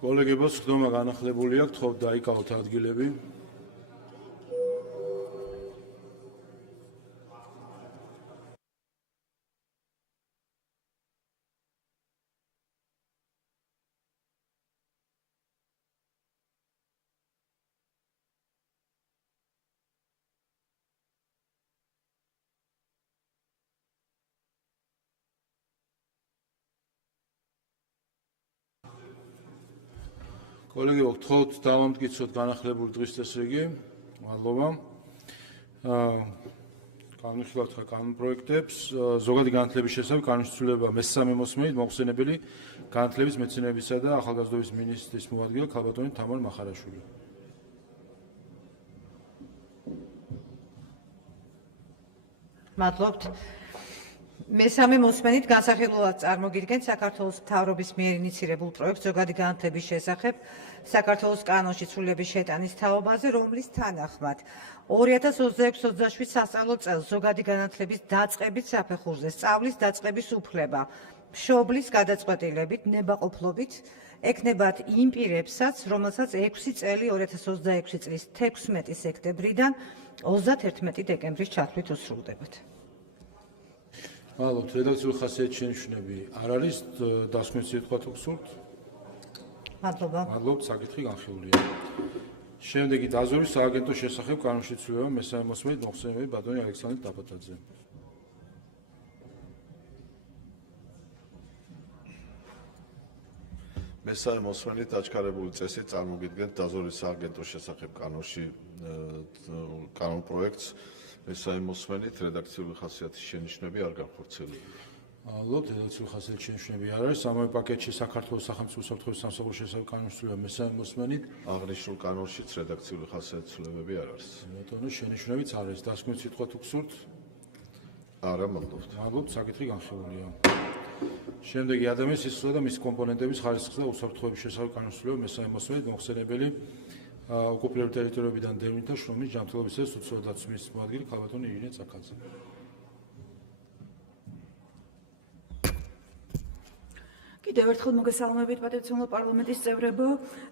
კოლეგებო, სხდომა განახლებული აქვს, თხოვთ დაიკავოთ ადგილები. კოლეგებო, თხოვთ დავამტკიცოთ განახლებული დღის წესრიგი. მადლობა. განვიხილავთ კანონ პროექტებს. ზოგადი განათლების შესახებ განსაცვლელობა მესამე მოსმენით მოხსენებელი განათლების მეცნიერებისა და ახალგაზრდობის მინისტრის მოადგილე ქალბატონი თამარ მახარაშვილი. მადლობთ. მესამე მოსმენით განსახილველად წარმოგიდგენთ საქართველოს მთავრობის მიერ ინიცირებულ პროექტს ზოგადი განათლების შესახებ საქართველოს კანონში ცვლილების შეტანის თაობაზე, რომლის თანახმად 2026-27 სასწავლო წელს ზოგადი განათლების დაწყების საფეხურზე სწავლის დაწყების უფლება მშობლის გადაწყვეტილებით, ნებაყოფლობით ეკნებათ იმ პირებსაც, რომელსაც 6 წელი 2026 წლის 16 სექტემბრიდან 31 დეკემბრის ჩათვლით უსრულდებათ. მადლობთ. რედაქციული ხასიათის შენიშვნები არ არის, დასკვნის სიტყვა თუ გსურთ? მადლობა. მადლობთ, საკითხი განხილულია. შემდეგი დაზვერვის სააგენტოს შესახებ კანონში ცვლილება მესამე მოსმენით მოხსენებელი ბატონი ალექსანდრე დაბათაძე. მესამე მოსმენით დაჩქარებული წესით წარმოგიდგენთ დაზვერვის სააგენტოს შესახებ კანონში კანონ პროექტს. მესამე მოსმენით რედაქციული ხასიათის შენიშვნები არ განხორციელებულია. მადლობთ. რედაქციული ხასიათის შენიშვნები არ არის. ამავე პაკეტში საქართველოს სახელმწიფო უსაფრთხოების სამსახურის შესახებ კანონის ცვლილება მესამე მოსმენით. აღნიშნულ კანონშიც რედაქციული ხასიათის ცვლილებები არ არის. ბატონო, შენიშვნებიც არ არის. დასკვნის სიტყვა თუ გსურთ? არა, მადლობთ. მადლობთ, საკითხი განხილულია. შემდეგი ადამიანის სიცოცხლე და მისი კომპონენტების ხარისხის და უსაფრთხოების შესახებ კანონის ცვლილება მესამე მოსმენით მოხსენებელი ოკუპირებულ ტერიტორიებიდან დევნითა შრომის ჯანმრთელობისა და სოციალური დაცვის მინისტრის მოადგილე ქალბატონი ირინე წაკაძე. კიდევ ერთხელ მოგესალმებით პატივცემულო პარლამენტის წევრებო,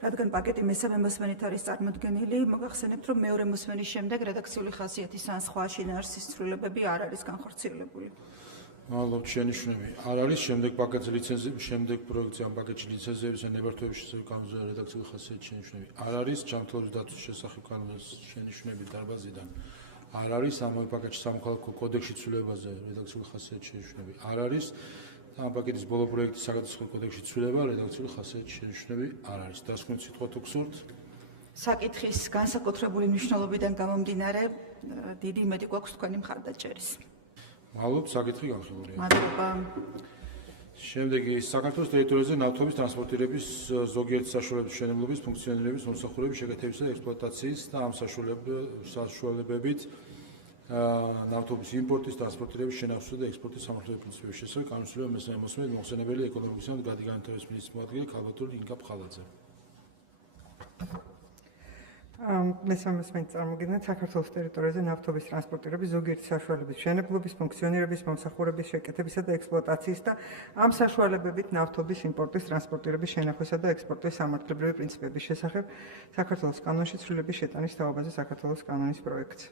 რადგან პაკეტი მესამე მოსმენით არის წარმოდგენილი, მოგახსენებთ, რომ მეორე მოსმენის შემდეგ რედაქციული ხასიათის ან სხვა შინაარსის ცვლილებები არ არის განხორციელებული. მადლობთ, შენიშვნები არ არის. შემდეგ პაკეტზე ლიცენზიების, შემდეგ პროექტზე ამ პაკეტში ლიცენზიების და ნებართვების შესახებ კანონზე რედაქციული ხასიათის შენიშვნები არ არის. ჯანმრთელობის დაცვის შესახებ კანონზე შენიშვნები დარბაზიდან არ არის. ამავე პაკეტში სამოქალაქო კოდექსში ცვლილებაზე რედაქციული ხასიათის შენიშვნები არ არის. ამ პაკეტის ბოლო პროექტის საგადასახადო კოდექსში ცვლილება რედაქციული ხასიათის შენიშვნები არ არის. დასკვნის სიტყვა თუ გსურთ? საკითხის განსაკუთრებული მნიშვნელობიდან გამომდინარე, დიდი იმედი გვაქვს თქვენი მხარდაჭერის. მადლობთ, საკითხი განხილულია. მადლობა. შემდეგი საქართველოს ტერიტორიაზე ნავთობის ტრანსპორტირების ზოგიერთი საშუალებების მშენებლობის, ფუნქციონირების, მომსახურების, შეკეთებისა და ექსპლუატაციის და ამ საშუალებებით ნავთობის იმპორტის, ტრანსპორტირების, შენახვისა და ექსპორტის სამართლებრივი პრინციპების შესახებ კანონის ცვლილება მესამე მოსმენით მოხსენებელი ეკონომიკისა და განათლების მინისტრის მოადგილე ქალბატონი ინგა ფხალაძე. მესამე მოსმენით წარმოგიდგენთ საქართველოს ტერიტორიაზე ნავთობის ტრანსპორტირების ზოგიერთი საშუალების მშენებლობის, ფუნქციონირების, მომსახურების, შეკეთებისა და ექსპლუატაციის და ამ საშუალებებით ნავთობის იმპორტის, ტრანსპორტირების, შენახვისა და ექსპორტის სამართლებრივი პრინციპების შესახებ საქართველოს კანონში ცვლილების შეტანის თაობაზე საქართველოს კანონის პროექტს.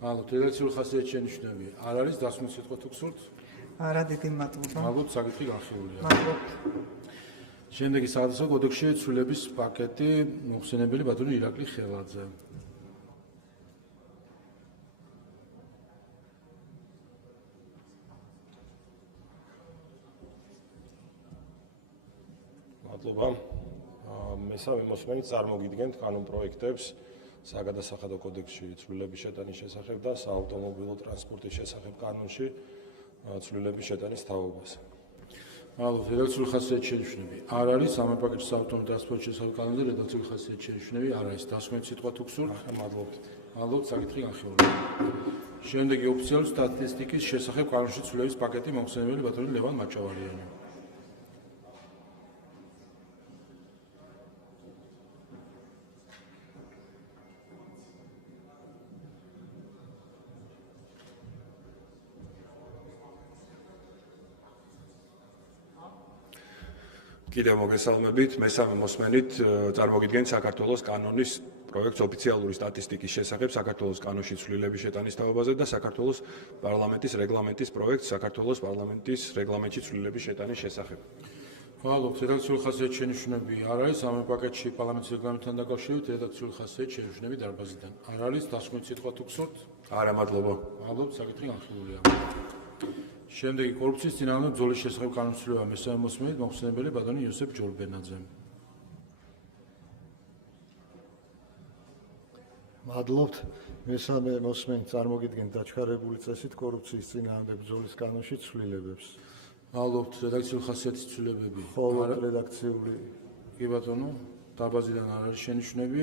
მადლობთ. რედაქციული ხასიათის შენიშვნები არ არის. დასკვნის სიტყვა თუ გსურთ? არა, დიდი მადლობა. მადლობთ, საკითხი განხილულია. მადლობთ. შემდეგი საგადასახადო კოდექსში ცვლილების პაკეტი მოხსენებელი ბატონი ირაკლი ხელაძე. მადლობა. მესამე მოსმენით წარმოგიდგენთ კანონ პროექტებს საგადასახადო კოდექსში ცვლილების შეტანის შესახებ და საავტომობილო ტრანსპორტის შესახებ კანონში ცვლილების შეტანის თაობაზე. მადლობთ. რედაქციული ხასიათის შენიშვნები არ არის. ამ პაკეტში საავტომობილო ტრანსპორტის შესახებ კანონზე რედაქციული ხასიათის შენიშვნები არ არის. დასკვნის სიტყვა თუ გსურთ? მადლობთ. მადლობთ, საკითხი განხილულია. შემდეგი ოფიციალური სტატისტიკის შესახებ კანონში ცვლილების პაკეტი მოხსენებელი ბატონი ლევან მაჭავარიანი. კიდევ მოგესალმებით, მესამე მოსმენით წარმოგიდგენთ საქართველოს კანონის პროექტს ოფიციალური სტატისტიკის შესახებ საქართველოს კანონში ცვლილების შეტანის თაობაზე და საქართველოს პარლამენტის რეგლამენტის პროექტს საქართველოს პარლამენტის რეგლამენტში ცვლილების შეტანის შესახებ. მადლობთ. რედაქციული ხასიათის შენიშვნები არ არის ამ პაკეტში პარლამენტის რეგლამენტთან დაკავშირებით რედაქციული ხასიათის შენიშვნები დარბაზიდან. არ არის დასკვნით სიტყვა თუ გსურთ? არა, მადლობა. მადლობთ, საკითხი განხილულია. შემდეგი კორუფციის წინააღმდეგ ბრძოლის შესახებ კანონმდებლობა მესამე მოსმენით მოხსენებელი ბატონი იოსებ ჯორბენაძე. მადლობთ. მესამე მოსმენით წარმოგიდგენთ დაჩქარებული წესით კორუფციის წინააღმდეგ ბრძოლის კანონში ცვლილებებს. მადლობთ. რედაქციული ხასიათის ცვლილებები. ხოლო რედაქციული კი ბატონო, დარბაზიდან არ არის შენიშვნები,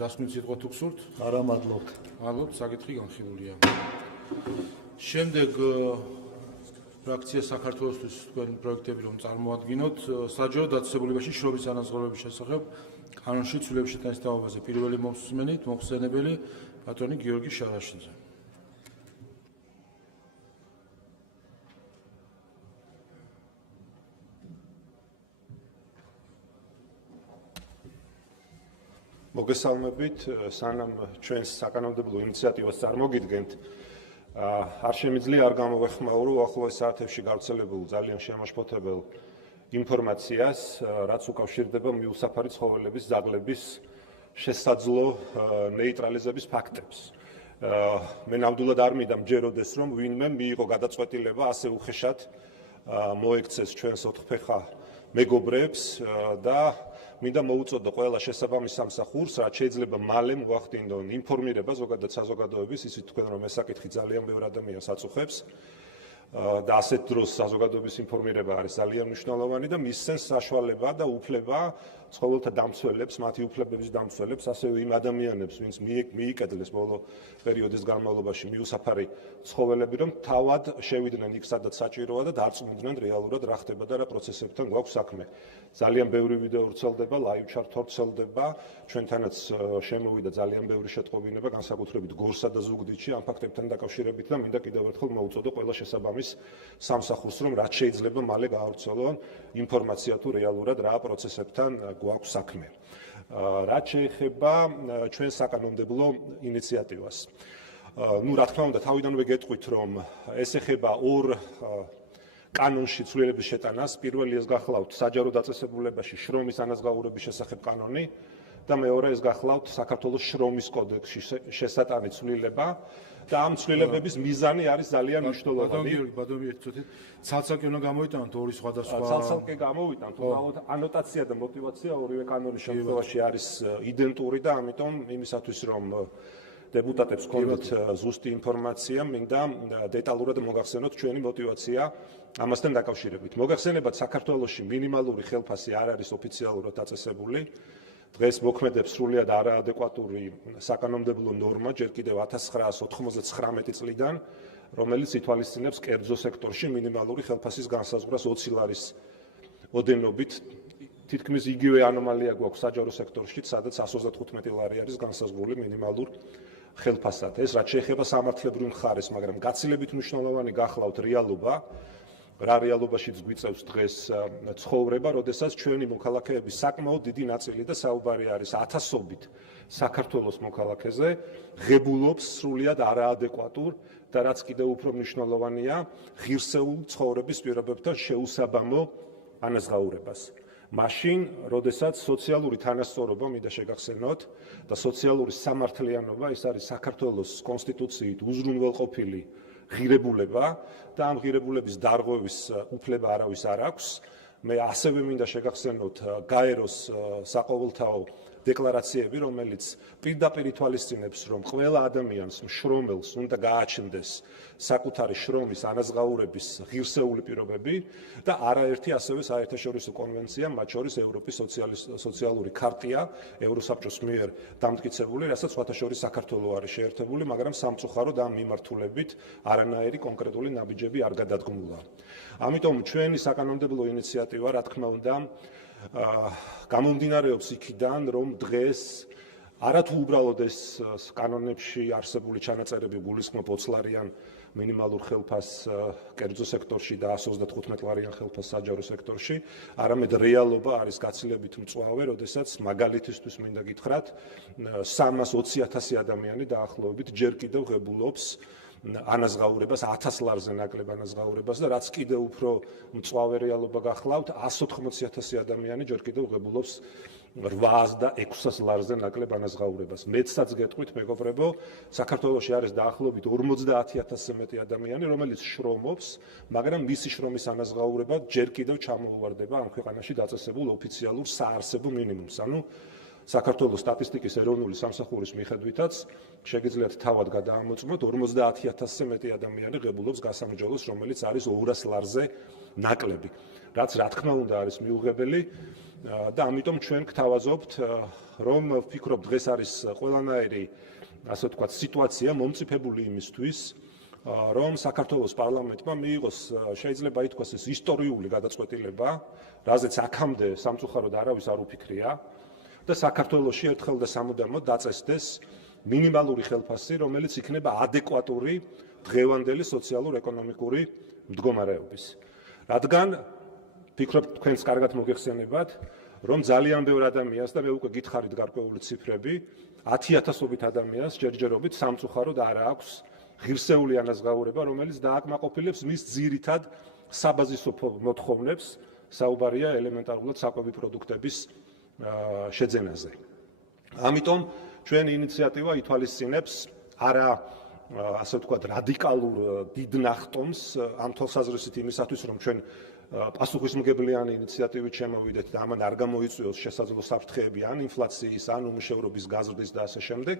დასკვნით სიტყვა თუ გსურთ? არა, მადლობთ. მადლობთ, საკითხი განხილულია. შემდეგ ფრაქცია საქართველოსთვის თქვენ პროექტები რომ წარმოადგინოთ, საჯარო დაწესებულებაში შრომის ანაზღაურების შესახებ კანონში ცვლილების შეტანის თაობაზე პირველი მოსმენით მოხსენებელი ბატონი გიორგი შარაშიძე. მოგესალმებით, სანამ ჩვენს საკანონმდებლო ინიციატივას წარმოგიდგენთ, არ შემიძლია არ გამოვეხმაურო ახლოს საათებში გავრცელებულ ძალიან შემაშფოთებელ ინფორმაციას, რაც უკავშირდება მიუსაფარი ცხოველების ძაღლების შესაძლო ნეიტრალიზების ფაქტებს. მე ნამდვილად არ მინდა მჯეროდეს, რომ ვინმე მიიღო გადაწყვეტილება ასე უხეშად მოექცეს ჩვენს ოთხფეხა მეგობრებს და მინდა მოუწოდო ყველა შესაბამის სამსახურს, რაც შეიძლება მალე მოახდინონ ინფორმირება ზოგადად საზოგადოების, ისიც თქვენ რომ ეს საკითხი ძალიან ბევრ ადამიანს აწუხებს და ასეთ დროს საზოგადოების ინფორმირება არის ძალიან მნიშვნელოვანი და მისცემს საშუალება და უფლება ცხოველთა დამცველებს, მათი უფლებების დამცველებს, ასევე იმ ადამიანებს, ვინც მიიკედლეს ბოლო პერიოდის განმავლობაში მიუსაფარი ცხოველები, რომ თავად შევიდნენ იქ, სადაც საჭიროა და დარწმუნდნენ რეალურად რა ხდება და რა პროცესებთან გვაქვს საქმე. ძალიან ბევრი ვიდეო ვრცელდება, ლაივ ჩარტი ვრცელდება, ჩვენთანაც შემოვიდა ძალიან ბევრი შეტყობინება, განსაკუთრებით გორსა და ზუგდიდში ამ ფაქტებთან დაკავშირებით და მინდა კიდევ ერთხელ მოუწოდო ყველა შესაბამის სამსახურს, რომ რაც შეიძლება მალე გაავრცელონ ინფორმაცია თუ რეალურად რა პროცესებთან გვაქვს საქმე. რაც შეეხება ჩვენ საკანონმდებლო ინიციატივას. რა თქმა უნდა, თავიდანვე გეტყვით, რომ ეს ეხება ორ კანონში ცვლილების შეტანას. პირველი ეს გახლავთ საჯარო დაწესებულებაში შრომის ანაზღაურების შესახებ კანონი და მეორე ეს გახლავთ საქართველოს შრომის კოდექსში შესატანი ცვლილება და ამ ცვლილებების მიზანი არის ძალიან მნიშვნელოვანი. ბატონი ერთწუთით ცალ-ცალკე უნდა გამოიტანოთ ორი სხვადასხვა. ცალ-ცალკე გამოვიტანთ, უბრალოდ ანოტაცია და мотиваცია ორივე კანონის შემთხვევაში არის იდენტური და ამიტომ იმისათვის რომ დეპუტატებს გქონდეთ ზუსტი ინფორმაცია, მინდა დეტალურად მოგახსენოთ ჩვენი мотиваცია ამასთან დაკავშირებით. მოგახსენებათ, საქართველოში მინიმალური ხელფასი არ არის ოფიციალურად დაწესებული. დღეს მოქმედებს სრულიად არაადეკვატური საკანონმდებლო ნორმა, ჯერ კიდევ 1999 წლიდან, რომელიც ითვალისწინებს კერძო სექტორში მინიმალური ხელფასის განსაზღვრას 20 ლარის ოდენობით. თითქმის იგივე ანომალია გვაქვს საჯარო სექტორში, სადაც 135 ლარი არის განსაზღვრული მინიმალურ ხელფასად. ეს რაც შეეხება სამართლებრივ მხარეს, მაგრამ გაცილებით მნიშვნელოვანი გახლავთ რეალობა, რა რეალობაშიც გვიწევს დღეს ცხოვრება, როდესაც ჩვენი მოქალაქეების საკმაოდ დიდი ნაწილი და საუბარი არის ათასობით საქართველოს მოქალაქეზე, ღებულობს სრულიად არაადეკვატურ და რაც კიდევ უფრო მნიშვნელოვანია, ღირსეულ ცხოვრების პირობებთან შეუსაბამო ანაზღაურებას. მაშინ, როდესაც სოციალური თანასწორობა მინდა შეგახსენოთ და სოციალური სამართლიანობა, ეს არის საქართველოს კონსტიტუციით უზრუნველყოფილი ღირებულება და ამ ღირებულების დარღვევის უფლება არავის არ აქვს. მე ასევე მინდა შეგახსენოთ გაეროს საყოველთაო დეკლარაციები, რომელიც პირდაპირ ითვალისწინებს, რომ ყველა ადამიანს მშრომელს უნდა გააჩნდეს საკუთარი შრომის ანაზღაურების ღირსეული პირობები და არაერთი ასევე საერთაშორისო კონვენცია, მათ შორის ევროპის სოციალური ქარტია, ევროსაბჭოს მიერ დამტკიცებული, რასაც სხვათა შორის საქართველო არის შეერთებული, მაგრამ სამწუხაროდ ამ მიმართულებით არანაირი კონკრეტული ნაბიჯები არ გადადგმულა. ამიტომ ჩვენი საკანონმდებლო ინიციატივა, რა თქმა უნდა, გამომდინარეობს იქიდან, რომ დღეს არათუ უბრალოდ ეს კანონებში არსებული ჩანაწერები გულისხმობ 20 ლარიან მინიმალურ ხელფასს კერძო სექტორში და 135 ლარიან ხელფასს საჯარო სექტორში, არამედ რეალობა არის გაცილებით მწვავე, როდესაც მაგალითისთვის მინდა გითხრათ 320,000 ადამიანი დაახლოებით ჯერ კიდევ ღებულობს ანაზღაურებას 1000 ლარზე ნაკლებ ანაზღაურებას და რაც კიდევ უფრო მწვავე რეალობა გახლავთ 180,000 ადამიანი ჯერ კიდევ ღებულობს 800 და 600 ლარზე ნაკლებ ანაზღაურებას. მეცაც გეტყვით მეგობრებო, საქართველოში არის დაახლოებით 50,000-ზე მეტი ადამიანი, რომელიც შრომობს, მაგრამ მისი შრომის ანაზღაურება ჯერ კიდევ ჩამოუვარდება ამ ქვეყანაში დაწესებულ ოფიციალურ საარსებო მინიმუმს. ანუ საქართველოს სტატისტიკის ეროვნული სამსახურის მიხედვითაც შეგიძლიათ თავად გადაამოწმოთ 50,000-ზე მეტი ადამიანი ღებულობს გასამრჯელოს, რომელიც არის 200 ლარზე ნაკლები. რაც რა თქმა უნდა არის მიუღებელი და ამიტომ ჩვენ გთავაზობთ, რომ ვფიქრობ დღეს არის ყველანაირი, ასე ვთქვათ, სიტუაცია მომწიფებული იმისთვის, რომ საქართველოს პარლამენტმა მიიღოს შეიძლება ითქვას ეს ისტორიული გადაწყვეტილება, რაზეც აქამდე სამწუხაროდ არავის არ უფიქრია და საქართველოში ერთხელ და სამუდამოდ დაწესდეს მინიმალური ხელფასი, რომელიც იქნება ადეკვატური დღევანდელი სოციალურ-ეკონომიკური მდგომარეობის. რადგან ვფიქრობ თქვენს კარგად მოგეხსენებათ, რომ ძალიან ბევრ ადამიანს და მე უკვე გითხარით გარკვეული ციფრები, 10,000-ობით ადამიანს ჯერჯერობით სამწუხაროდ არ აქვს ღირსეული ანაზღაურება, რომელიც დააკმაყოფილებს მის ძირითად საბაზისო მოთხოვნებს, საუბარია ელემენტარულად საკვები პროდუქტების შეძენაზე. ამიტომ ჩვენი ინიციატივა ითვალისწინებს არა ასე ვთქვათ რადიკალურ დიდ ნახტომს ამ თვალსაზრისით იმისათვის, რომ ჩვენ პასუხისმგებლიანი ინიციატივით შემოვიდეთ და ამან არ გამოიწვიოს შესაძლო საფრთხეები ან ინფლაციის, ან უმუშევრობის გაზრდის და ასე შემდეგ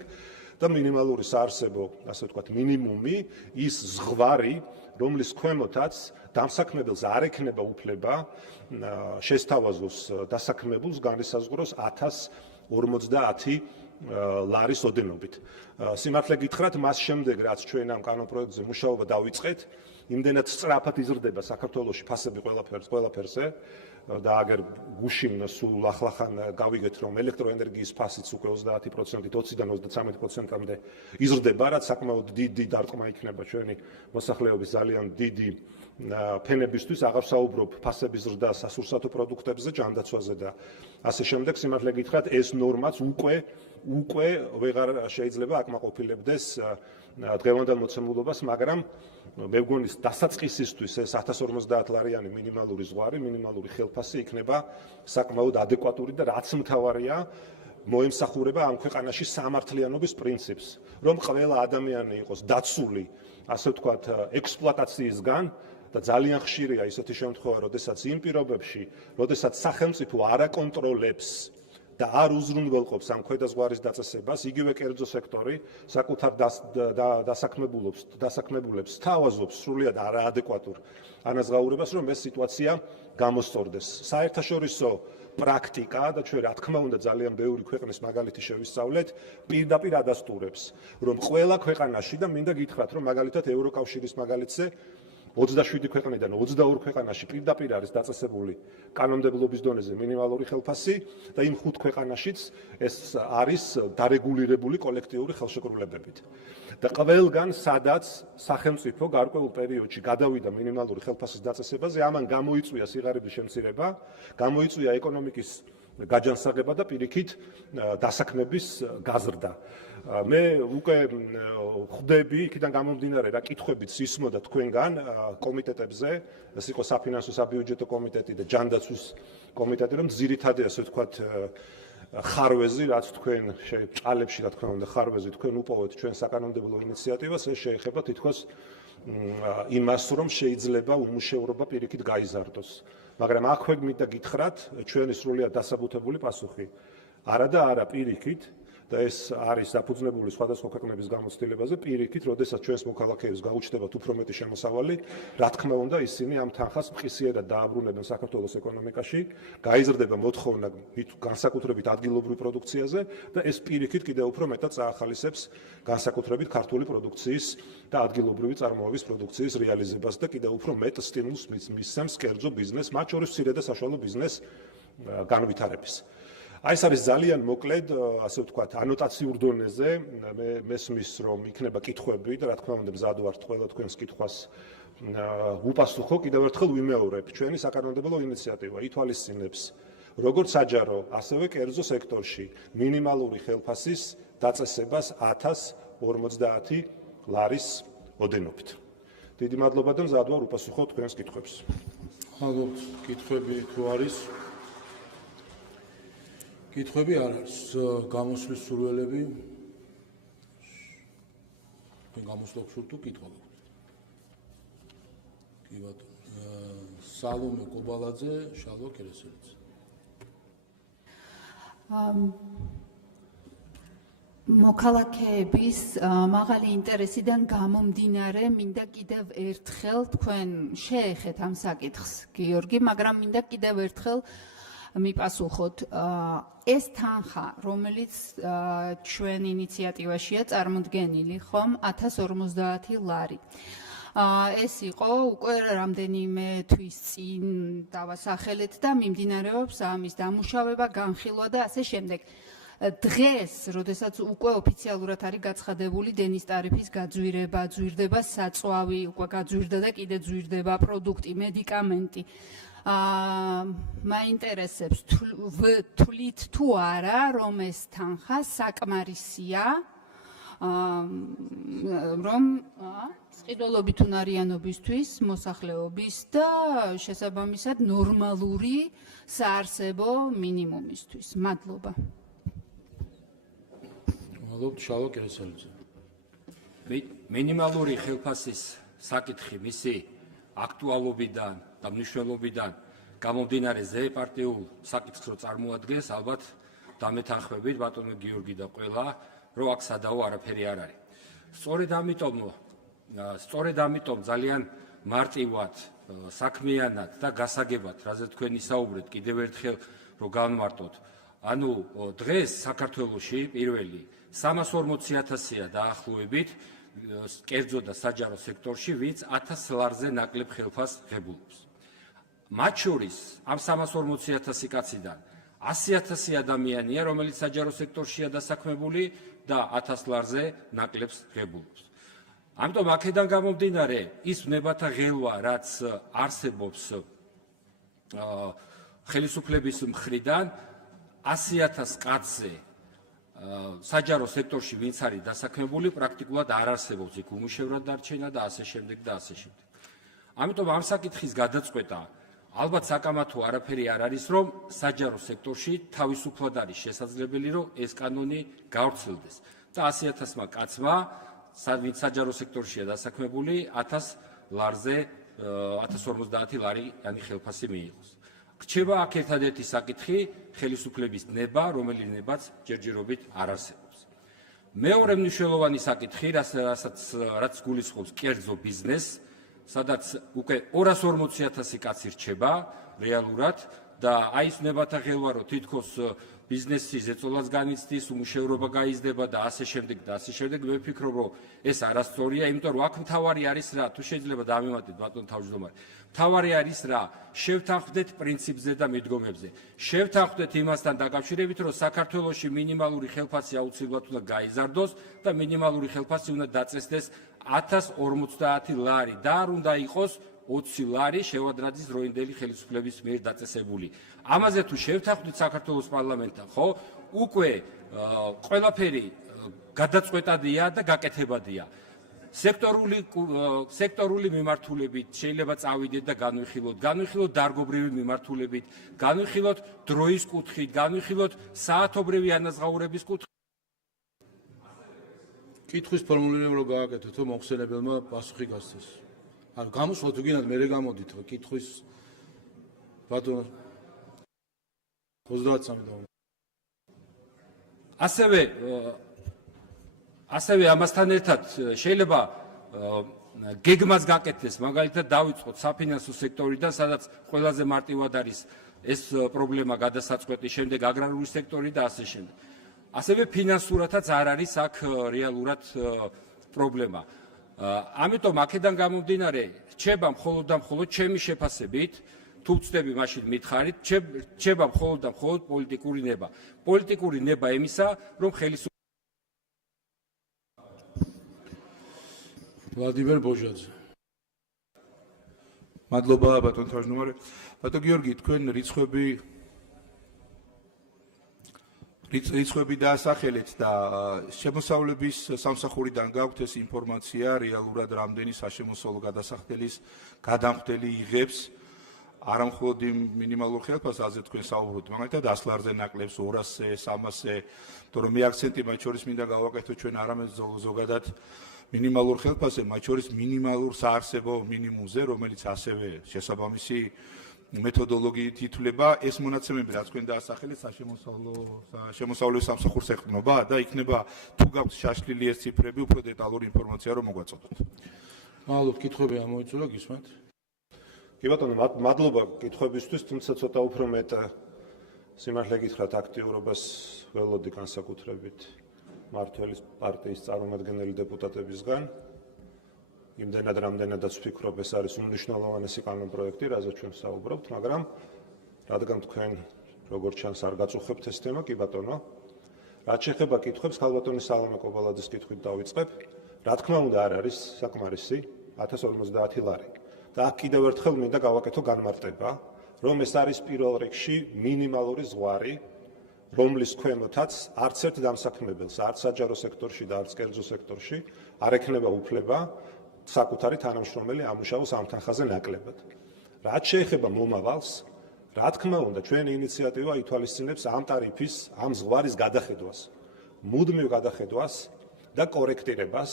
და მინიმალური საარსებო, ასე ვთქვათ, მინიმუმი ის ზღვარი, რომლის ქვემოთაც დამსაქმებელს არ ექნება უფლება შესთავაზოს დასაქმებულს განისაზღვროს 1050 ლარის ოდენობით. სიმართლე გითხრათ, მას შემდეგ რაც ჩვენ ამ კანონპროექტზე მუშაობა დავიწყეთ, იმდენად სწრაფად იზრდება საქართველოში ფასები ყველაფერზე და აგერ გუშინ სულ ახლახან გავიგეთ, რომ ელექტროენერგიის ფასიც უკვე 30%-ით 20-დან 33%-მდე იზრდება, რაც საკმაოდ დიდი დარტყმა იქნება ჩვენი მოსახლეობის ძალიან დიდი ფენებისთვის. აღარ ვსაუბრობ ფასების ზრდას სასურსათო პროდუქტებზე, ჯანდაცვაზე და ასე შემდეგ. სიმართლე გითხრათ, ეს ნორმაც უკვე ვეღარ შეიძლება აკმაყოფილებდეს დღევანდელ მოცემულობას, მაგრამ მე მგონი დასაწყისისთვის ეს 1050 ლარიანი მინიმალური ზღვარი, მინიმალური ხელფასი იქნება საკმაოდ ადეკვატური და რაც მთავარია, მოემსახურება ამ ქვეყანაში სამართლიანობის პრინციპს, რომ ყველა ადამიანი იყოს დაცული, ასე ვთქვათ, ექსპლუატაციისგან და ძალიან ხშირია ისეთი შემთხვევა, როდესაც იმ პირობებში, როდესაც სახელმწიფო არ აკონტროლებს და არ უზრუნველყოფს ამ ქვედაზღვარის დაწესებას, იგივე კერძო სექტორი საკუთარ დასაქმებულებს სთავაზობს სრულიად არაადეკვატურ ანაზღაურებას, რომ ეს სიტუაცია გამოსწორდეს. საერთაშორისო პრაქტიკა და ჩვენ რა თქმა უნდა ძალიან ბევრი ქვეყნის მაგალითი შევისწავლეთ, პირდაპირ ადასტურებს, რომ ყველა ქვეყანაში და მინდა გითხრათ, რომ მაგალითად ევროკავშირის მაგალითზე 27 ქვეყნიდან 22 ქვეყანაში პირდაპირ არის დაწესებული კანონმდებლობის დონეზე მინიმალური ხელფასი და იმ 5 ქვეყანაშიც ეს არის დარეგულირებული კოლექტიური ხელშეკრულებებით. და ყველგან სადაც სახელმწიფო გარკვეულ პერიოდში გადავიდა მინიმალური ხელფასის დაწესებაზე, ამან გამოიწვია სიღარიბის შემცირება, გამოიწვია ეკონომიკის გაჯანსაღება და პირიქით დასაქმების გაზრდა. მე უკვე ხვდები იქიდან გამომდინარე რა კითხვებიც ისმოდა თქვენგან კომიტეტებზე, ეს იყო საფინანსო საბიუჯეტო კომიტეტი და ჯანდაცვის კომიტეტი, რომ ძირითადად ასე ვთქვათ ხარვეზი, რაც თქვენ ჭალებში რა თქმა უნდა ხარვეზი თქვენ უპოვეთ ჩვენ საკანონმდებლო ინიციატივას, ეს შეეხება თითქოს იმას, რომ შეიძლება უმუშევრობა პირიქით გაიზარდოს. მაგრამ აქვე მინდა გითხრათ ჩვენი სრულიად დასაბუთებული პასუხი. არა და არა პირიქით და ეს არის დაფუძნებული სხვადასხვა ქვეყნების გამოცდილებაზე, პირიქით, როდესაც ჩვენს მოქალაქეებს გაუჩნდებათ უფრო მეტი შემოსავალი, რა თქმა უნდა, ისინი ამ თანხას მყისიერად დააბრუნებენ საქართველოს ეკონომიკაში, გაიზრდება მოთხოვნა განსაკუთრებით ადგილობრივ პროდუქციაზე და ეს პირიქით კიდევ უფრო მეტად წაახალისებს განსაკუთრებით ქართული პროდუქციის და ადგილობრივი წარმოების პროდუქციის რეალიზებას და კიდევ უფრო მეტ სტიმულს მისცემს კერძო ბიზნესს, მათ შორის მცირე და საშუალო ბიზნეს განვითარების. აი ეს არის ძალიან მოკლედ, ასე ვთქვათ, ანოტაციურ დონეზე, მე მესმის რომ იქნება კითხვები და რა თქმა უნდა მზად ვართ ყველა თქვენს კითხვას უპასუხო. კიდევ ერთხელ ვიმეორებ, ჩვენი საკანონმდებლო ინიციატივა ითვალისწინებს როგორც საჯარო, ასევე კერძო სექტორში მინიმალური ხელფასის დაწესებას 1050 ლარის ოდენობით. დიდი მადლობა და მზად ვარ უპასუხო თქვენს კითხვებს. მადლობთ. კითხვები თუ არის? კითხვები არ არის. გამოსვლის სურვილები? გამოსვლა თუ კითხვა გაქვთ? კი ბატონო. სალომე კობალაძე, შალვა კერესელიძე. მოქალაქეების მაღალი ინტერესიდან გამომდინარე, მინდა კიდევ ერთხელ თქვენ შეეხეთ ამ საკითხს, გიორგი, მაგრამ მინდა კიდევ ერთხელ მიპასუხოთ. ეს თანხა, რომელიც ჩვენ ინიციატივაშია წარმოდგენილი, ხომ, 1050 ლარი. ეს იყო უკვე რამდენიმე თვის წინ დავასახელეთ და მიმდინარეობს ამის დამუშავება, განხილვა და ასე შემდეგ. დღეს, როდესაც უკვე ოფიციალურად არის გაცხადებული დენის ტარიფის გაძვირება, ძვირდება საწვავი, უკვე გაძვირდა და კიდე ძვირდება პროდუქტი, მედიკამენტი. მაინტერესებს თვლით თუ არა, რომ ეს თანხა საკმარისია, რომ სყიდველობით უნარიანობისთვის, მოსახლეობის და შესაბამისად ნორმალური საარსებო მინიმუმისთვის. მადლობა. მადლობთ. შალვა კერესელიძე. მინიმალური ხელფასის საკითხი მისი აქტუალობიდან და მნიშვნელობიდან გამომდინარე ზეპარტიულ საკითხს რო წარმოადგენს, ალბათ დამეთანხმებით ბატონო გიორგი და ყველა, რომ აქ სადაო არაფერი არ არის. სწორედ ამიტომ ძალიან მარტივად, საქმიანად და გასაგებად, რაზეც თქვენ ისაუბრეთ, კიდევ ერთხელ რომ განმარტოთ. ანუ დღეს საქართველოში პირველი 340,000-ია დაახლოებით კერძო და საჯარო სექტორში, ვინც 1000 ლარზე ნაკლებ ხელფასს ღებულობს. მათ შორის ამ 340,000 კაციდან 100,000 ადამიანია, რომელიც საჯარო სექტორშია დასაქმებული და 1000 ლარზე ნაკლებს ღებულობს. ამიტომ აქედან გამომდინარე, ის ვნებათა ღელვა, რაც არსებობს ხელისუფლების მხრიდან 100,000 კაცზე საჯარო სექტორში, ვინც არის დასაქმებული, პრაქტიკულად არ არსებობს იქ უმუშევრად დარჩენა და ასე შემდეგ და ასე შემდეგ. ამიტომ ამ საკითხის გადაწყვეტა ალბათ საკამათო არაფერი არ არის, რომ საჯარო სექტორში თავისუფლად არის შესაძლებელი, რომ ეს კანონი გავრცელდეს და 100,000-მა კაცმა, ვინც საჯარო სექტორშია დასაქმებული, 1000 ლარზე 1050 ლარი ხელფასი მიიღოს. რჩება აქ ერთადერთი საკითხი, ხელისუფლების ნება, რომელიც ნებაც ჯერჯერობით არ არსებობს. მეორე მნიშვნელოვანი საკითხი, რაც გულისხმობს კერძო ბიზნესს, სადაც უკვე 240,000 კაცი რჩება რეალურად და აი ეს ნებათა ღელვა, რომ თითქოს ბიზნესი ზეწოლას განიცდის, უმუშევრობა გაიზრდება და ასე შემდეგ და ასე შემდეგ, მე ვფიქრობ, რომ ეს არასწორია, იმიტომ რომ აქ მთავარი არის რა, თუ შეიძლება დამემატეთ ბატონო თავმჯდომარე. მთავარი არის რა, შევთანხმდეთ პრინციპზე და მიდგომებზე. შევთანხმდეთ იმასთან დაკავშირებით, რომ საქართველოში მინიმალური ხელფასი აუცილებლად უნდა გაიზარდოს და მინიმალური ხელფასი უნდა დაწესდეს 1050 ლარი და არ უნდა იყოს 20 ლარი შევადრაძის დროინდელი ხელისუფლების მიერ დაწესებული. ამაზე თუ შევთანხმდით საქართველოს პარლამენტთან, ხო? უკვე ყველაფერი გადაწყვეტადია და გაკეთებადია. სექტორული მიმართულებით შეიძლება წავიდეთ და განვიხილოთ დარგობრივი მიმართულებით, განვიხილოთ დროის კუთხით, განვიხილოთ საათობრივი ანაზღაურების კუთხით. კითხვის ფორმულირება რო გააკეთოთ, რომ მოხსენებელმა პასუხი გასცეს. ანუ გამოსვლა თუ გინდათ, მერე გამოდით, რომ კითხვის ბატონო 33 და ასევე ამასთან ერთად შეიძლება გეგმას გაკეთდეს, მაგალითად დავიწყოთ საფინანსო სექტორიდან, სადაც ყველაზე მარტივად არის ეს პრობლემა გადასაწყვეტი, შემდეგ აგრარული სექტორი და ასე შემდეგ. ასევე ფინანსურათაც არ არის აქ რეალურად პრობლემა. ამიტომ აქედან გამომდინარე, რჩება მხოლოდ და მხოლოდ ჩემი შეფასებით, თუ ვწდები მაშინ მითხარით, რჩება მხოლოდ და მხოლოდ პოლიტიკური ნება. პოლიტიკური ნება იმისა, რომ ვლადიმერ ბოჟაძე. მადლობა ბატონ თავმჯდომარე. ბატონ გიორგი, თქვენ რიცხვები დაასახელეთ და შემოსავლების სამსახურიდან გაქვთ ეს ინფორმაცია, რეალურად რამდენი საშემოსავლო გადასახდელის გადამხდელი იღებს არა მხოლოდ იმ მინიმალურ ხელფასზე თქვენ საუბრობთ, მაგალითად ასლარზე ნაკლებს 200-ზე, 300-ზე, თორემ რომ მე აქცენტი მათ შორის მინდა გავაკეთო ჩვენ არამედ ზოგადად მინიმალურ ხელფასზე, მათ შორის მინიმალურ საარსებო მინიმუმზე, რომელიც ასევე შესაბამისი მეთოდოლოგიით ითვლება, ეს მონაცემები რაც თქვენ დაასახელეთ შემოსავლების სამსახურს ეყრდნობა და იქნება თუ გაქვთ შაშლილი ეს ციფრები, უფრო დეტალური ინფორმაცია რომ მოგვაწოდოთ. მადლობ, კითხვები ამოიწურა, გისმენთ? კი ბატონო, მადლობა კითხვებისთვის, თუმცა ცოტა უფრო მეტ სიმართლე გითხრათ აქტიურობას ველოდი განსაკუთრებით მმართველის პარტიის წარმომადგენელი დეპუტატებისგან. იმდენად რამდენადაც ვფიქრობ, ეს არის უმნიშვნელოვანესი კანონპროექტი, რაზეც ჩვენ ვსაუბრობთ, მაგრამ რადგან თქვენ როგორც ჩანს არ გაწუხებთ ეს თემა, კი ბატონო. რაც შეეხება კითხვებს, ქალბატონი სალომე კობალაძის კითხვით დავიწყებ. რა თქმა უნდა არ არის საკმარისი 1050 ლარი. და აქ კიდევ ერთხელ მინდა გავაკეთო განმარტება, რომ ეს არის პირველ რიგში მინიმალური ზღვარი, რომლის ქვემოთაც არც ერთ დამსაქმებელს, არც საჯარო სექტორში და არც კერძო სექტორში არ ექნება უფლება საკუთარი თანამშრომელი ამუშავოს ამ თანხაზე ნაკლებად. რაც შეეხება მომავალს, რა თქმა უნდა, ჩვენი ინიციატივა ითვალისწინებს ამ ტარიფის, ამ ზღვარის გადახედვას, მუდმივ გადახედვას და კორექტირებას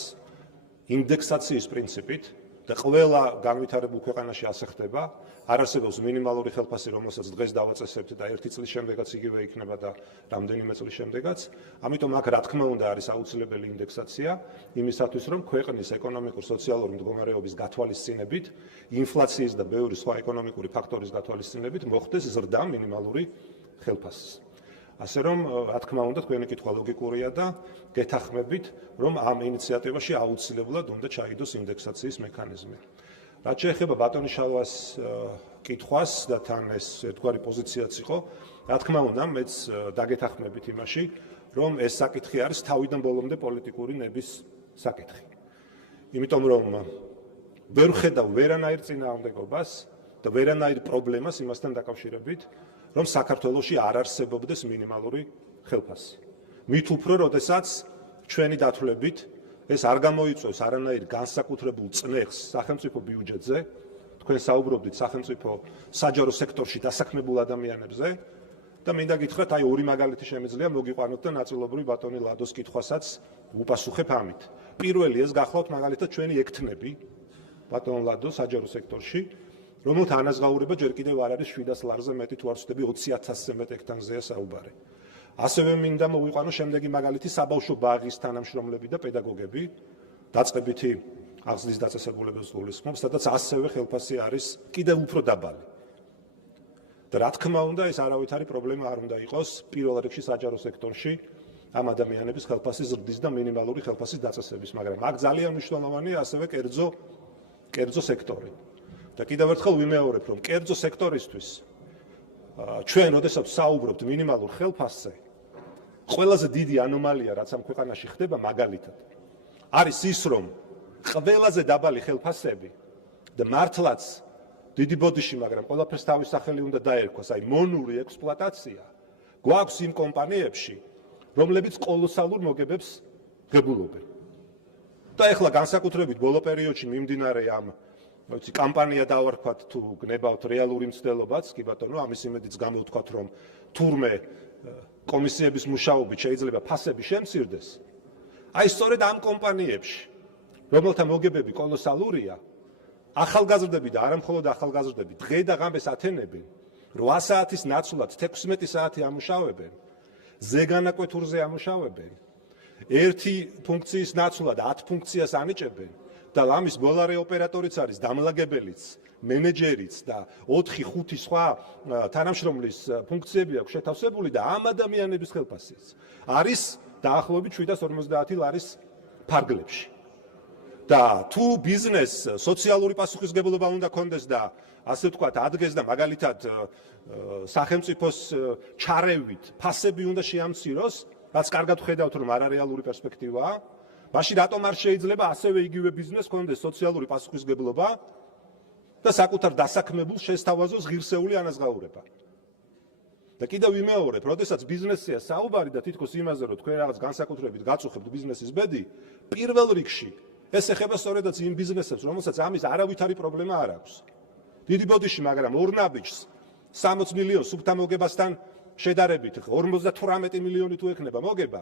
ინდექსაციის პრინციპით და ყველა განვითარებულ ქვეყანაში ასე ხდება. არ არსებობს მინიმალური ხელფასი, რომელსაც დღეს დავაწესებთ და 1 წლის შემდეგაც იგივე იქნება და რამდენიმე წლის შემდეგაც. ამიტომ აქ რა თქმა უნდა არის აუცილებელი ინდექსაცია იმისათვის, რომ ქვეყნის ეკონომიკურ-სოციალური მდგომარეობის გათვალისწინებით, ინფლაციის და ბევრი სხვა ეკონომიკური ფაქტორის გათვალისწინებით მოხდეს ზრდა მინიმალური ხელფასის. ასე რომ, რა თქმა უნდა, თქვენი კითხვა ლოგიკურია და გეთანხმებით, რომ ამ ინიციატივაში აუცილებლად უნდა ჩაიდოს ინდექსაციის მექანიზმი. რაც შეეხება ბატონი შალვას კითხვას და თან ეს ერთგვარი პოზიციაც იყო, რა თქმა უნდა, მეც დაგეთანხმებით იმაში, რომ ეს საკითხი არის თავიდან ბოლომდე პოლიტიკური ნების საკითხი. იმიტომ რომ ვერ ხედავ ვერანაირ წინააღმდეგობას და ვერანაირ პრობლემას იმასთან დაკავშირებით, რომ საქართველოში არ არსებობდეს მინიმალური ხელფასი. მით უფრო, როდესაც ჩვენი დათვლებით ეს არ გამოიწვევს არანაირ განსაკუთრებულ წნეხს სახელმწიფო ბიუჯეტზე, თქვენ საუბრობდით სახელმწიფო საჯარო სექტორში დასაქმებულ ადამიანებზე და მინდა გითხრათ, აი ორი მაგალითი შემიძლია მოგიყვანოთ და ნაწილობრივ ბატონი ლადოს კითხვასაც უპასუხებ ამით. პირველი ეს გახლავთ მაგალითად ჩვენი ექთნები ბატონ ლადო საჯარო სექტორში, რომელთა ანაზღაურება ჯერ კიდევ არ არის 700 ლარზე მეტი თუ არ ვცდები 20000-ზე მეტ ექთანზეა საუბარი. ასევე მინდა მოვიყვანო შემდეგი მაგალითი საბავშვო ბაღის თანამშრომლები და პედაგოგები, დაწყებითი აღზრდის დაწესებულებებს გულისხმობ, სადაც ასევე ხელფასი არის კიდევ უფრო დაბალი. და რა თქმა უნდა, ეს არავითარი პრობლემა არ უნდა იყოს პირველ რიგში საჯარო სექტორში ამ ადამიანების ხელფასის ზრდის და მინიმალური ხელფასის დაწესების, მაგრამ აქ ძალიან მნიშვნელოვანია ასევე კერძო სექტორი. და კიდევ ერთხელ ვიმეორებ, რომ კერძო სექტორისთვის ჩვენ როდესაც საუბრობთ მინიმალურ ხელფასზე, ყველაზე დიდი ანომალია, რაც ამ ქვეყანაში ხდება, მაგალითად, არის ის, რომ ყველაზე დაბალი ხელფასები და მართლაც დიდი ბოდიში, მაგრამ ყველაფერს თავის სახელი უნდა დაერქვას, აი მონური ექსპლუატაცია გვაქვს იმ კომპანიებში, რომლებიც კოლოსალურ მოგებებს ღებულობენ. და ეხლა განსაკუთრებით ბოლო პერიოდში მიმდინარე ამ კამპანია დავარქვათ თუ გნებავთ რეალური მცდელობაც, კი ბატონო, ამის იმედიც გამოვთქვათ, რომ თურმე კომისიების მუშაობით შეიძლება ფასები შემცირდეს. აი სწორედ ამ კომპანიებში, რომელთა მოგებები კოლოსალურია, ახალგაზრდები და არა მხოლოდ ახალგაზრდები დღე და ღამეს ათენებენ, 8 საათის ნაცვლად 16 საათი ამუშავებენ, ზეგანაკვეთურზე ამუშავებენ, ერთი ფუნქციის ნაცვლად 10 ფუნქციას ანიჭებენ. და ამის ბოლარე ოპერატორიც არის, დამლაგებელიც, მენეჯერიც და 4-5 სხვა თანამშრომლის ფუნქციები აქვს შეთავსებული და ამ ადამიანების ხელფასიც არის დაახლოებით 750 ლარის ფარგლებში. და თუ ბიზნესს სოციალური პასუხისმგებლობა უნდა კონდეს და ასე ვთქვათ, ადგეს და მაგალითად სახელმწიფოს ჩარევით ფასები უნდა შეამციროს, რაც კარგად ხედავთ, რომ არარეალური პერსპექტივაა, მაშინ რატომ არ შეიძლება ასევე იგივე ბიზნესს კონდეს სოციალური პასუხისმგებლობა და საკუთარ დასაქმებულს შესთავაზოს ღირსეული ანაზღაურება. და კიდევ ვიმეორებ, როდესაც ბიზნესია საუბარი და თითქოს იმაზე, რომ თქვენ რაღაც განსაკუთრებით გაწუხებთ ბიზნესის ბედი, პირველ რიგში ეს ეხება სწორედაც იმ ბიზნესებს, რომელსაც ამის არავითარი პრობლემა არ აქვს. დიდი ბოდიში, მაგრამ ორნაბიჯს 60 მილიონს სუფთა მოგებასთან შედარებით 58 მილიონი თუ ექნება მოგება,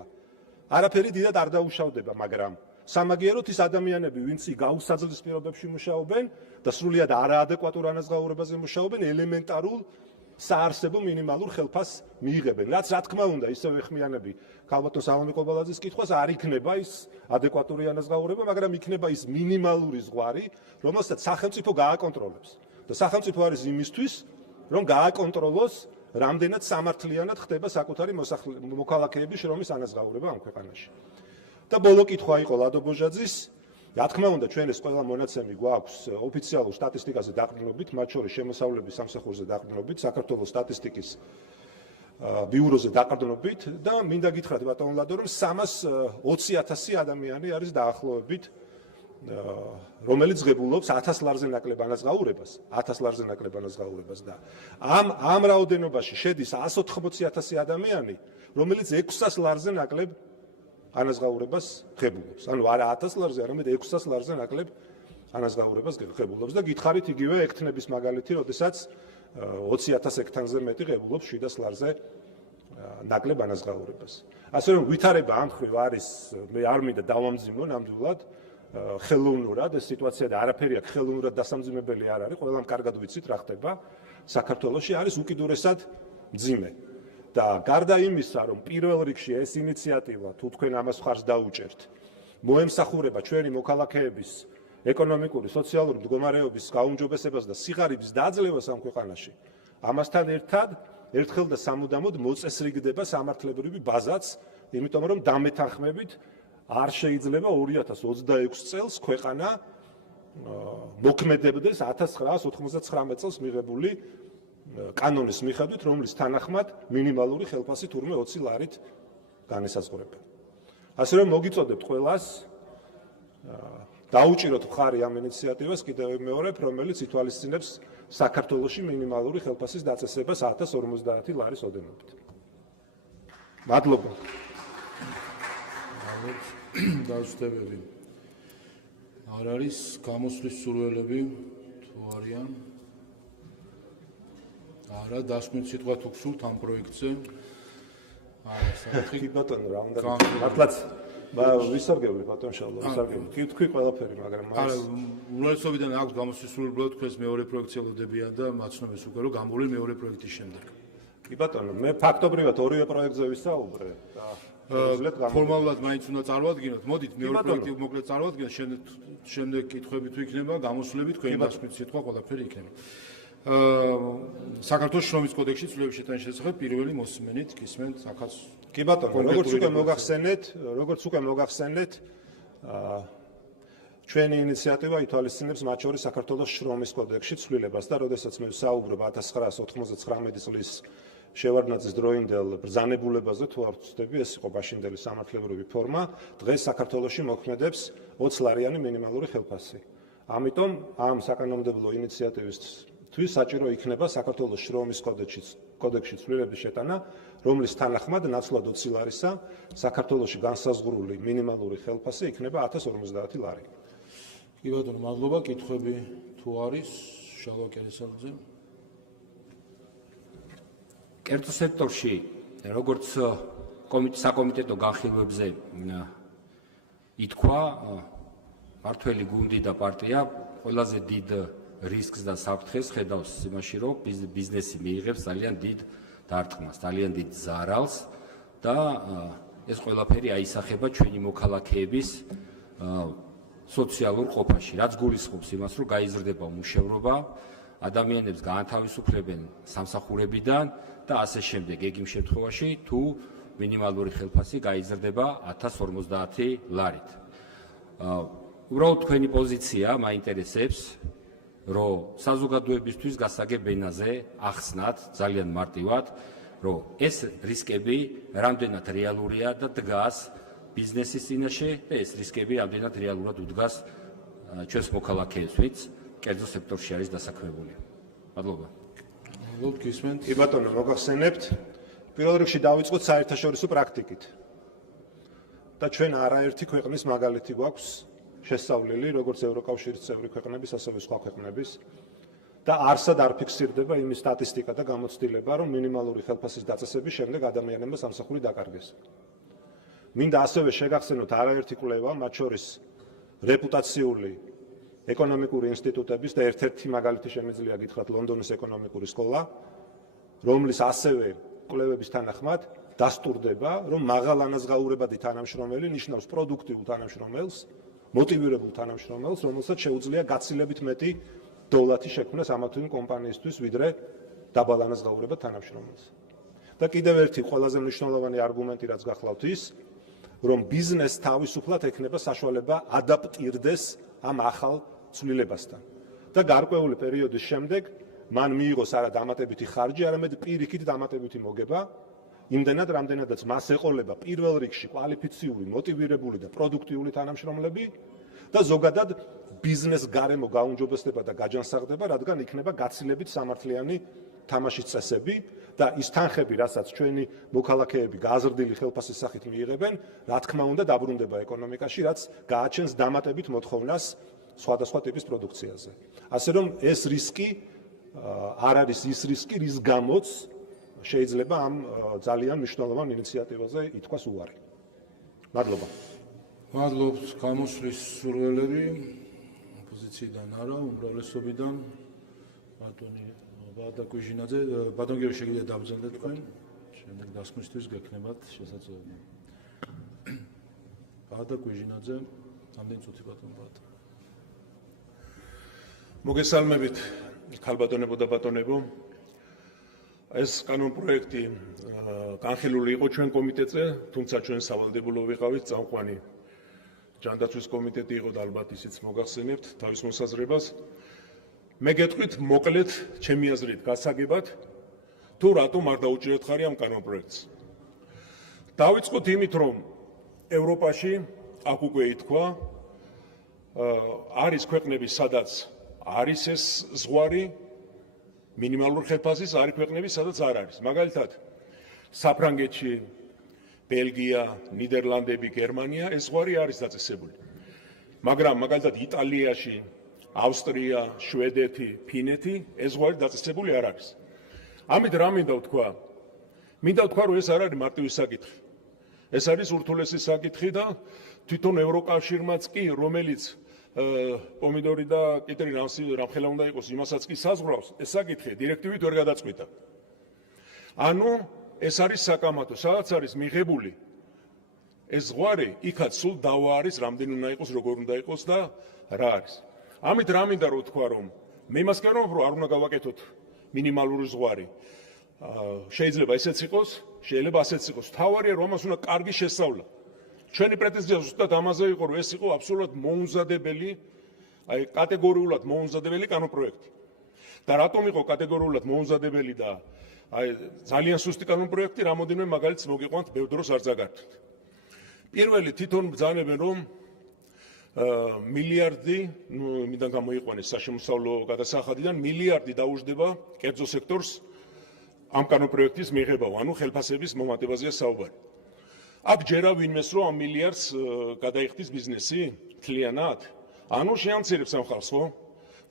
არაფერი დიდად არ დაუშავდება, მაგრამ სამაგიეროდ ის ადამიანები, ვინც გაუსაძლეს პირობებში მუშაობენ და სრულიად არაადეკვატურ ანაზღაურებაზე მუშაობენ, ელემენტარულ საარსებო მინიმალურ ხელფასს მიიღებენ. რაც რა თქმა უნდა, ისევ ეხმიანები ქალბატონ სალომე ყობალაძის კითხვას, არ იქნება ის ადეკვატური ანაზღაურება, მაგრამ იქნება ის მინიმალური ზღვარი, რომელსაც სახელმწიფო გააკონტროლებს. და სახელმწიფო არის იმისთვის, რომ გააკონტროლოს რამდენად სამართლიანად ხდება საკუთარი მოქალაქეების შრომის ანაზღაურება ამ ქვეყანაში. და ბოლო კითხვა იყო ლადო ბოჟაძის, რა თქმა უნდა, ჩვენ ეს ყველა მონაცემი გვაქვს ოფიციალურ სტატისტიკაზე დაყრდნობით, მათ შორის შემოსავლების სამსახურზე დაყრდნობით, საქართველოს სტატისტიკის ბიუროზე დაყრდნობით და მინდა გითხრათ ბატონ ლადო, რომ 320,000 ადამიანი არის დაახლოებით, რომელიც ღებულობს 1000 ლარზე ნაკლებ ანაზღაურებას, 1000 ლარზე ნაკლებ ანაზღაურებას და ამ რაოდენობაში შედის 180,000 ადამიანი, რომელიც 600 ლარზე ნაკლებ ანაზღაურებას ღებულობს. ანუ არა 1000 ლარზე, არამედ 600 ლარზე ნაკლებ ანაზღაურებას ღებულობს და გითხარით იგივე ექთნების მაგალითი, როდესაც 20,000 ექთანზე მეტი ღებულობს 700 ლარზე ნაკლებ ანაზღაურებას. ასე რომ ვითარება ამ ხრივ არის, მე არ მინდა დავამძიმო ნამდვილად ხელოვნურად, ეს სიტუაცია და არაფერი აქ ხელოვნურად დასამძიმებელი არ არის, ყველამ კარგად ვიცით რა ხდება საქართველოში, არის უკიდურესად მძიმე. და გარდა იმისა, რომ პირველ რიგში ეს ინიციატივა, თუ თქვენ ამას ხარს დაუჭერთ, მოემსახურება ჩვენი მოქალაქეების ეკონომიკური, სოციალური მდგომარეობის გაუმჯობესებას და სიღარიბის დაძლევას ამ ქვეყანაში, ამასთან ერთად ერთხელ და სამუდამოდ მოწესრიგდება სამართლებრივი ბაზაც, იმიტომ რომ დამეთანხმებით არ შეიძლება 2026 წელს ქვეყანა მოქმედებდეს 1999 წელს მიღებული კანონის მიხედვით, რომლის თანახმად მინიმალური ხელფასი თურმე 20 ლარით განესაზღვრება. ასე რომ მოგიწოდებთ ყველას დაუჭიროთ მხარი ამ ინიციატივას, კიდევ ვიმეორებ, რომელიც ითვალისწინებს საქართველოში მინიმალური ხელფასის დაწესებას 1050 ლარის ოდენობით. მადლობა. დაუშვებები. არ არის გამოსვლის სურვილები თუ არიან? არა, დასკვნის სიტყვა თუ გსურთ ამ პროექტზე? არა, კი ბატონო, რა უნდა მართლაც ვისარგებლე ბატონ შალო, ვისარგებლე. კი თქვი ყველაფერი, მაგრამ არა, უბრალოდობიდან აქვს გამოსვლის სურვილები, თქვენს მეორე პროექტზე ელოდებიან და მაცნობს უკვე რომ გამოვლენ მეორე პროექტის შემდეგ. კი ბატონო, მე ფაქტობრივად ორივე პროექტზე ვისაუბრე და ფორმალურად მაინც უნდა წარმოადგინოთ. მოდით მეორე პროექტი მოკლედ წარმოადგინოთ, შემდეგ კითხვები თუ იქნება, გამოსვლები თქვენი დასკვნის სიტყვა ყველაფერი იქნება. საქართველოს შრომის კოდექსში ცვლილების შეტანის შესახებ პირველი მოსმენით გისმენთ აქაც. კი ბატონო, როგორც უკვე მოგახსენეთ, ჩვენი ინიციატივა ითვალისწინებს მათ შორის საქართველოს შრომის კოდექსში ცვლილებას და როდესაც მე ვსაუბრობ 1999 წლის შევარდნაძის დროინდელ ბრძანებულებაზე, თუ არ ვცდები, ეს იყო მაშინდელი სამართლებრივი ფორმა, დღეს საქართველოში მოქმედებს 20 ლარიანი მინიმალური ხელფასი. ამიტომ ამ საკანონმდებლო ინიციატივისთვის საჭირო იქნება საქართველოს შრომის კოდექსში ცვლილების შეტანა, რომლის თანახმად ნაცვლად 20 ლარისა საქართველოში განსაზღვრული მინიმალური ხელფასი იქნება 1050 ლარი. კი ბატონო, მადლობა. კითხვები თუ არის, შალვა კერესაძე. კერძო სექტორში, როგორც საკომიტეტო განხილვებზე ითქვა, მართველი გუნდი და პარტია ყველაზე დიდ რისკს და საფრთხეს ხედავს იმაში, რომ ბიზნესი მიიღებს ძალიან დიდ დარტყმას, ძალიან დიდ ზარალს და ეს ყველაფერი აისახება ჩვენი მოქალაქეების სოციალურ ყოფაში, რაც გულისხმობს იმას, რომ გაიზრდება უმუშევრობა, ადამიანებს გაანთავისუფლებენ სამსახურებიდან და ასე შემდეგ. ეგ იმ შემთხვევაში, თუ მინიმალური ხელფასი გაიზრდება 1050 ლარით. უბრალოდ თქვენი პოზიცია მაინტერესებს, რომ საზოგადოებისთვის გასაგებ ენაზე ახსნათ ძალიან მარტივად, რომ ეს რისკები რამდენად რეალურია და დგას ბიზნესის წინაშე და ეს რისკები რამდენად რეალურად უდგას ჩვენს მოქალაქეებშიც, კერძო სექტორში არის დასაქმებული. მადლობა. მადლობთ, გისმენთ. კი ბატონო, მოგახსენებთ, პირველ რიგში დავიწყოთ საერთაშორისო პრაქტიკით. და ჩვენ არაერთი ქვეყნის მაგალითი გვაქვს შესწავლილი, როგორც ევროკავშირის წევრი ქვეყნების, ასევე სხვა ქვეყნების. და არსად არ ფიქსირდება იმის სტატისტიკა და გამოცდილება, რომ მინიმალური ხელფასის დაწესების შემდეგ ადამიანებმა სამსახური დაკარგეს. მინდა ასევე შეგახსენოთ არაერთი კვლევა, მათ შორის რეპუტაციული ეკონომიკური ინსტიტუტების და ერთ-ერთი მაგალითი შემიძლია გითხრათ ლონდონის ეკონომიკური სკოლა, რომლის ასევე კვლევების თანახმად დასტურდება, რომ მაღალანაზღაურებადი თანამშრომელი ნიშნავს პროდუქტიულ თანამშრომელს, მოტივირებულ თანამშრომელს, რომელსაც შეუძლია გაცილებით მეტი დოლარი შექმნას ამა თუ იმ კომპანიისთვის, ვიდრე დაბალანაზღაურებად თანამშრომელს. და კიდევ ერთი ყველაზე მნიშვნელოვანი არგუმენტი, რაც გახლავთ ის, რომ ბიზნესს თავისუფლად ექნება საშუალება ადაპტირდეს ამ ახალ ცვლილებასთან. და გარკვეული პერიოდის შემდეგ მან მიიღოს არა დამატებითი ხარჯი, არამედ პირიქით დამატებითი მოგება, იმდენად, რამდენადაც მას ეყოლება პირველ რიგში კვალიფიციური, მოტივირებული და პროდუქტიული თანამშრომლები და ზოგადად ბიზნეს გარემო გაუმჯობესდება და გაჯანსაღდება, რადგან იქნება გაცილებით სამართლიანი თამაშის წესები და ის თანხები, რასაც ჩვენი მოქალაქეები გაზრდილი ხელფასის სახით მიიღებენ, რა თქმა უნდა დაბრუნდება ეკონომიკაში, რაც გააჩენს დამატებით მოთხოვნას სხვადასხვა ტიპის პროდუქციაზე. ასე რომ ეს რისკი არ არის ის რისკი, რის გამოც შეიძლება ამ ძალიან მნიშვნელოვან ინიციატივაზე ითქვას უარი. მადლობა. მადლობთ გამოსვლის სურვილები ოპოზიციიდან არა, უმრავლესობიდან ბატონი ბადა კუჟინაძე, ბატონ გიორგი შეგიძლიათ დაბრძანდეთ თქვენ, შემდეგ დასკვნისთვის გექნებათ შესაძლებლობა. ბადა კუჟინაძე, ამდენ წუთი ბატონ ბადა. მოგესალმებით, ქალბატონებო და ბატონებო. ეს კანონპროექტი განხილული იყო ჩვენ კომიტეტზე, თუმცა ჩვენ სავალდებულო ვიყავით წამყვანი ჯანდაცვის კომიტეტი იყო და ალბათ ისიც მოგახსენებთ თავის მოსაზრებას. მე გეტყვით მოკლედ ჩემი აზრით გასაგებად, თუ რატომ არ დაუჭირეთ ხარი ამ კანონპროექტს. დავიწყოთ იმით, რომ ევროპაში აქ უკვე ითქვა, არის ქვეყნები, სადაც არის ეს ზღვარი მინიმალური ხელფასის, არის ქვეყნები, სადაც არ არის. მაგალითად, საფრანგეთში, ბელგია, ნიდერლანდები, გერმანია ეს ზღვარი არის დაწესებული. მაგრამ მაგალითად იტალიაში, ავსტრია, შვედეთი, ფინეთი ეს ზღვარი დაწესებული არ არის. ამით რა მინდა ვთქვა? მინდა ვთქვა, რომ ეს არ არის მარტივი საკითხი. ეს არის ურთულესი საკითხი და თვითონ ევროკავშირმაც კი, რომელიც პომიდორი და კიტრი რამხელა უნდა იყოს, იმასაც კი საზღვრავს, ეს საკითხი დირექტივით ვერ გადაწყვიტა. ანუ ეს არის საკამათო, სადაც არის მიღებული ეს ზღვარი, იქაც სულ დავა არის, რამდენი უნდა იყოს, როგორ უნდა იყოს და რა არის. ამით რა მინდა რომ ვთქვა, რომ მე იმას გქონებ, რომ არ უნდა გავაკეთოთ მინიმალური ზღვარი. შეიძლება ესეც იყოს, შეიძლება ასეც იყოს. თავარია რომ ამას უნდა კარგი შესწავლა. ჩვენი პრეტენზია ზუსტად ამაზე იყო, რომ ეს იყო აბსოლუტურად მოუმზადებელი, აი კატეგორიულად მოუმზადებელი კანონპროექტი. და რატომ იყო კატეგორიულად მოუმზადებელი და აი ძალიან სუსტი კანონპროექტი, რამოდენიმე მაგალითს მოგიყვანთ, ბევრ დროს არ ზაგართვით. პირველი თვითონ ბრძანებენ, რომ მილიარდი, მიდან გამოიყვანეს საშემოსავლო გადასახადიდან, მილიარდი დაუждდება კერძო სექტორს ამ კანონპროექტის მიღებაო, ანუ ხელფასების მომატებაზეა საუბარი. აქ ჯერა ვინმეს რომ ამ მილიარდს გადაიხდის ბიზნესი მთლიანად, ანუ შეამცირებს ამ ხალხს, ხო?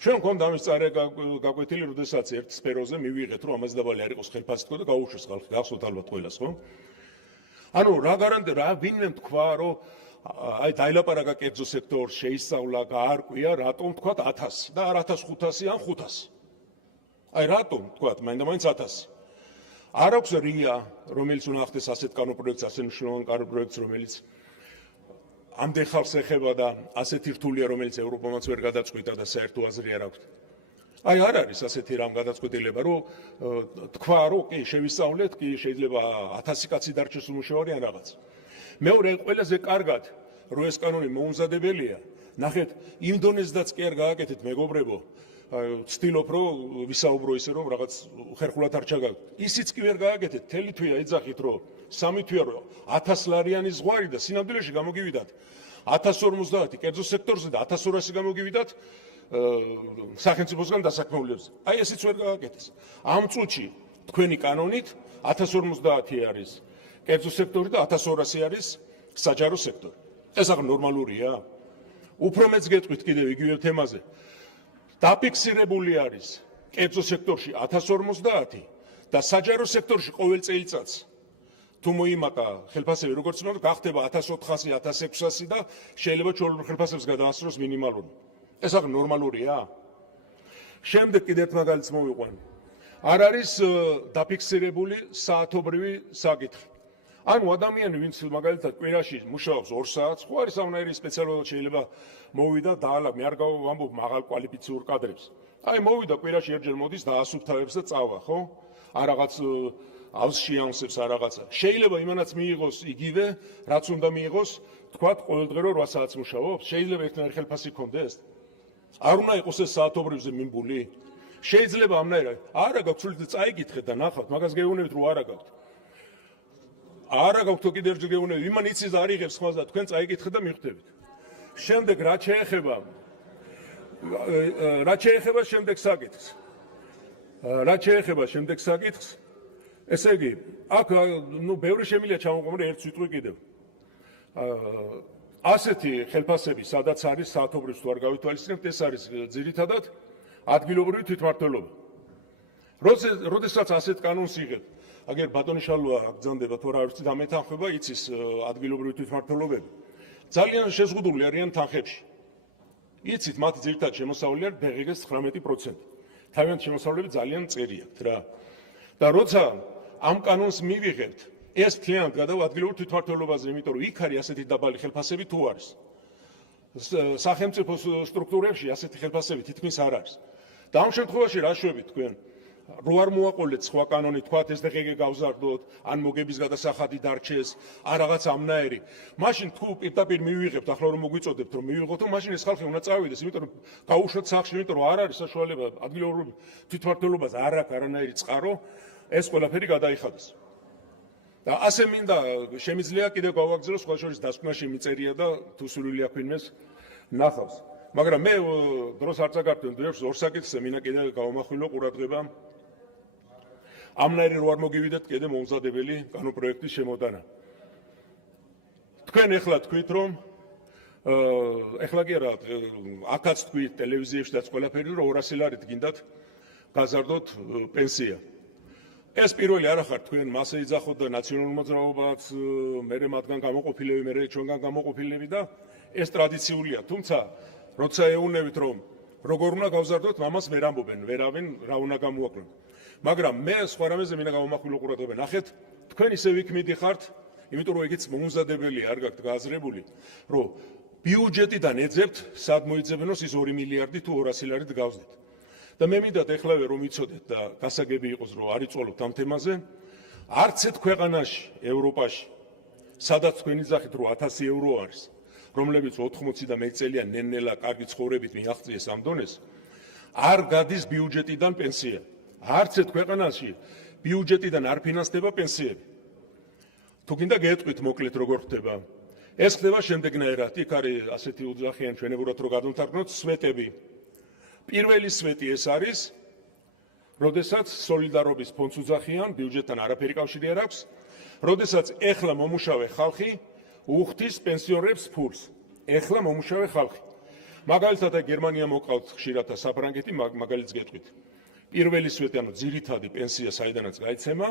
ჩვენ გვქონდა ამის წარე გაკვეთილი, როდესაც ერთ სფეროზე მივიღეთ, რომ ამაზე დაბალი არ იყოს ხელფასი თქო და გაუშვეს ხალხი, გახსოვთ ალბათ ყველას, ხო? ანუ რა გარანტია, რა ვინმე თქვა, რომ აი დაილაპარაკა კერძო სექტორს, შეისწავლა, გაარკვია, რატომ თქვა 1000 და არ 1500 ან 500. აი რატომ თქვა, მაინც 1000. არ აქვს რია, რომელიც უნდა ახდეს ასეთ კანონპროექტს, ასე მნიშვნელოვან კანონპროექტს, რომელიც ამდენ ხალხს ეხება და ასეთი რთულია, რომელიც ევროპამაც ვერ გადაწყვიტა და საერთო აზრი არ აქვს. აი არ არის ასეთი რამ გადაწყვეტილება, რომ თქვა, რომ კი შევისწავლეთ, კი შეიძლება 1000 კაცი დარჩეს უმუშევარი ან რაღაც. მეორე ყველაზე კარგად, რომ ეს კანონი მოუმზადებელია, ნახეთ, იმ დონეზდაც კი არ გააკეთეთ, მეგობრებო. ვცდილობ რომ ვისაუბრო ისე რომ რაღაც ხერხულად არ ჩაგავთ. ისიც კი ვერ გააკეთეთ, თელი თვეა ეძახით რომ 3 თვეა რომ 1000 ლარიანი ზღვარი და სინამდვილეში გამოგივიდათ 1050 კერძო სექტორზე და 1200 გამოგივიდათ სახელმწიფოსგან დასაქმებულებზე. აი ესეც ვერ გააკეთეს. ამ წუთში თქვენი კანონით 1050 არის კერძო სექტორი და 1200 არის საჯარო სექტორი. ეს აღარ ნორმალურია? უფრო მეც გეტყვით კიდევ იგივე თემაზე. დაფიქსირებული არის კერძო სექტორში 1050 და საჯარო სექტორში ყოველ წელიწადს თუ მოიმატა ხელფასები როგორც უნდა გახდება 1400, 1600 და შეიძლება ჩვეულებრივ ხელფასებს გადაასწროს მინიმალური. ეს აღარ ნორმალურია? შემდეგ კიდევ ერთ მაგალითს მოვიყვან. არ არის დაფიქსირებული საათობრივი საკითხი. ანუ ადამიანი ვინც მაგალითად კვირაში მუშაობს 2 საათს, ხო არის ამნაირი სპეციალურად შეიძლება მოვიდა და მე არ გავამბობ მაღალ კვალიფიციურ კადრებს. აი მოვიდა კვირაში ერთჯერ მოდის და ასუფთავებს და წავა, ხო? არ რაღაცავს შეამსებს არ რაღაცა. შეიძლება იმანაც მიიღოს იგივე, რაც უნდა მიიღოს, თქვათ ყოველდღე 8 საათს მუშაობს, შეიძლება ერთნაირი ხელფასი ქონდეს? არ უნდა იყოს ეს საათობრივზე მიმბული? შეიძლება ამნაირად. არა გაქვთ სულ წაიკითხეთ და ნახავთ, მაგას გეუბნებით რომ არა გაქვთ. არა გაქვთ კიდევ ერთი გეუბნებით, იმან იცის და არ იღებს ხმას და თქვენ წაიკითხეთ და მიხვდებით. შემდეგ რაც შეეხება შემდეგ საკითხს. რაც შეეხება შემდეგ საკითხს, ესე იგი, აქ ბევრი შემიძლია ჩამოყალიბო ერთ სიტყვი კიდევ. ასეთი ხელფასები, სადაც არის საათობრივს თუ არ გავითვალისწინებთ, ეს არის ძირითადად ადგილობრივი თვითმმართველობა. როდესაც ასეთ კანონს იღებთ, აგერ ბატონი შალვა აგზანდება თუ არ ვიცით, ამეთანხმება იცის ადგილობრივი თვითმმართველობები. ძალიან შეზღუდული არიან თანხებში. იცით, მათი ძირითადი შემოსავალი არის ბღგ-ს 19%. თავიანთი შემოსავლები ძალიან წერი აქვთ რა. და როცა ამ კანონს მივიღებთ, ეს მთლიანად გადავა ადგილობრივ თვითმმართველობაზე, იმიტომ რომ იქ არის ასეთი დაბალი ხელფასები თუ არის. სახელმწიფო სტრუქტურებში ასეთი ხელფასები თითქმის არ არის. და ამ შემთხვევაში რა შვებით თქვენ? რო არ მოაყოლეთ სხვა კანონი, თქვათ ეს ბღგ გავზარდოთ, ან მოგების გადასახადი დარჩეს, ან რაღაც ამნაირი. მაშინ თუ პირდაპირ მივიღებთ, ახლა რომ მოგვიწოდებთ რომ მივიღოთ, მაშინ ეს ხალხი უნდა წავიდეს, იმიტომ რომ გაუშვათ სახლში, იმიტომ რომ არ არის საშუალება ადგილობრივ თვითმმართველობას არ აქვს არანაირი წყარო, ეს ყველაფერი გადაიხადეს. და ასე მინდა შემიძლია კიდევ გავაგზავნო სხვა შორის დასკვნა შემიწერია და თუ სურვილი აქვს ვინმეს ნახავს. მაგრამ მე დროს არ წაგარდენ დებს ორ საკითხზე მინდა კიდევ გავამახვილო ყურადღება. ამნაირი რო არ მოგივიდეთ კიდე მომზადებელი კანონპროექტის შემოტანა. თქვენ ეხლა თქვით რომ ეხლა კი არა, აქაც თქვით ტელევიზიებშიც ყველაფერი რომ 200 ლარით გინდათ გაზარდოთ პენსია. ეს პირველი არ ახარ თქვენ მასე იძახოთ და ნაციონალურ მოძრაობას, მერე მათგან გამოყოფილები, მერე ჩვენგან გამოყოფილები და ეს ტრადიციულია. თუმცა როცა ეუნებით რომ როგორ უნდა გავზარდოთ, მამას ვერ ამბობენ, ვერავინ რა უნდა გამოაკლონ. მაგრამ მე სხვა რამეზე მინდა გავამახვილო ყურადღება. ნახეთ, თქვენ ისევ იქ მიდიხართ, იმიტომ რომ ეგეც მომზადებელია, არ გაქვთ გააზრებული, რომ ბიუჯეტიდან ეძებთ, სად მოიძებნოს ის 2 მილიარდი თუ 200 ლარით გავზდეთ. და მე მინდათ ეხლავე რომ იცოდეთ და გასაგები იყოს რომ არ იწოლოთ ამ თემაზე, არც ერთ ქვეყანაში, ევროპაში, სადაც თქვენ იძახით რომ 1000 ევრო არის, რომლებიც 80 და მეტ წელია ნენელა კარგი ცხოვრებით მიაღწიეს ამ დონეს, არ გადის ბიუჯეტიდან პენსია. არც ერთ ქვეყანაში ბიუჯეტიდან არ ფინანსდება პენსიები. თუ გინდა გეტყვით მოკლედ როგორ ხდება. ეს ხდება შემდეგნაირად, იქ არის ასეთი უძახიან ჩვენებურად რომ გადავთარგმნოთ სვეტები. პირველი სვეტი ეს არის, როდესაც სოლიდარობის ფონდს უძახიან, ბიუჯეტთან არაფერი კავშირი არ აქვს, როდესაც ეხლა მომუშავე ხალხი უხდის პენსიონერებს ფულს. ეხლა მომუშავე ხალხი. მაგალითად გერმანია მოყავთ ხშირად და საფრანგეთი მაგალითს გეტყვით. პირველი სვეტი, ანუ ძირითადი პენსია საიდანაც გაიცემა,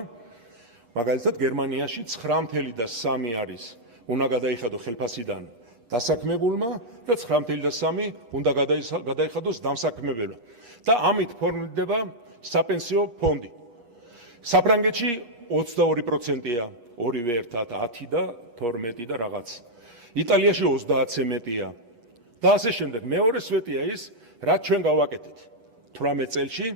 მაგალითად გერმანიაში 9.3 არის უნდა გადაიხადო ხელფასიდან დასაქმებულმა და 9.3 უნდა გადაიხადოს დამსაქმებელმა. და ამით ფორმირდება საპენსიო ფონდი. საფრანგეთში 22%-ია, ორივე ერთად 10 და 12 და რაღაც. იტალიაში 30-ზე მეტია. და ასე შემდეგ. მეორე სვეტია ის, რაც ჩვენ გავაკეთეთ 18 წელში,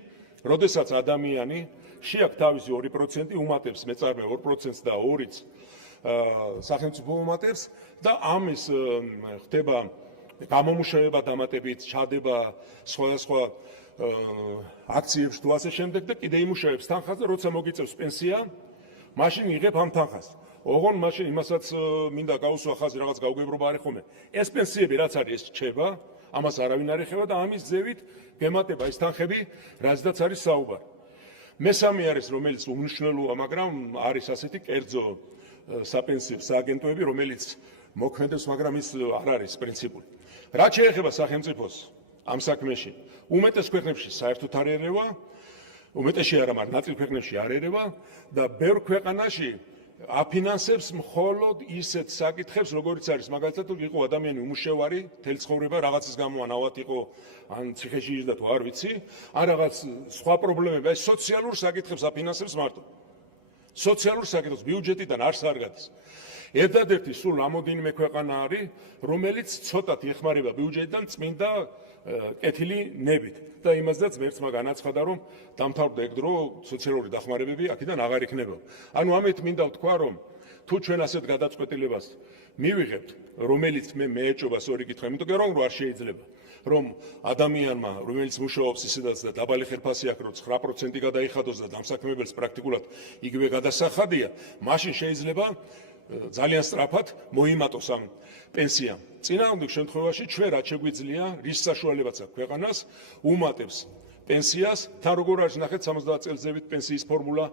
როდესაც ადამიანი შეაქვს თავისი 2% უმატებს მეწარმე 2%-ს და 2-ს სახელმწიფო უმატებს და ამის ხდება გამომუშავება დამატებით, ჩადება სხვადასხვა აქციებში თუ ასე შემდეგ და კიდე იმუშავებს თანხაზე, როცა მოგიწევს პენსია, მაშინ იღებ ამ თანხას. ოღონ მაშინ იმასაც მინდა გავუსვა ხაზი, რაღაც გაუგებრობა არის ხოლმე. ეს პენსიები რაც არის, ეს რჩება, ამას არავინ არ ეხება და ამის ძევით გემატება ის თანხები, რაზედაც არის საუბარი. მესამე არის, რომელიც უმნიშვნელოა, მაგრამ არის ასეთი კერძო საპენსიო სააგენტოები, რომელიც მოქმედებს, მაგრამ ის არ არის პრინციპული. რაც შეეხება სახელმწიფოს ამ საქმეში, უმეტეს ქვეყნებში საერთოდ არ ერევა, უმეტესში არა, მაგრამ ნაწილ ქვეყნებში არ ერევა და ბევრ ქვეყანაში აფინანსებს მხოლოდ ისეთ საკითხებს, როგორიც არის, მაგალითად, თუ იყო ადამიანი უმუშევარი, თელი ცხოვრება რაღაცის გამო ანავად იყო, ან ციხეში იჯდა თუ არ ვიცი, ან რაღაც სხვა პრობლემები, აი სოციალურ საკითხებს აფინანსებს მარტო. სოციალურ საკითხებს ბიუჯეტიდან არც არ გადის. ერთადერთი სულ რამოდენიმე ქვეყანა არის, რომელიც ცოტათ ეხმარება ბიუჯეტიდან წმინდა კეთილი ნებით და იმასაც მერცმა განაცხადა, რომ დამთავრდა ეგ დრო სოციალური დახმარებები აქედან აღარ იქნება. ანუ ამით მინდა ვთქვა, რომ თუ ჩვენ ასეთ გადაწყვეტილებას მივიღებთ, რომელიც მე მეეჭობა სწორი კითხვა, იმიტომ რომ არ შეიძლება, რომ ადამიანმა, რომელიც მუშაობს ისედაც და დაბალი ხელფასი აქვს, რომ 9% გადაიხადოს და დამსაქმებელს პრაქტიკულად იგივე გადასახადია, მაშინ შეიძლება ძალიან სწრაფად მოიმატოს ამ პენსიამ. წინააღმდეგ შემთხვევაში ჩვენ რაც შეგვიძლია, რის საშუალებაც აქვს ქვეყანას, უმატებს პენსიას, თან როგორ არის ნახეთ 70 წელზევით პენსიის ფორმულა,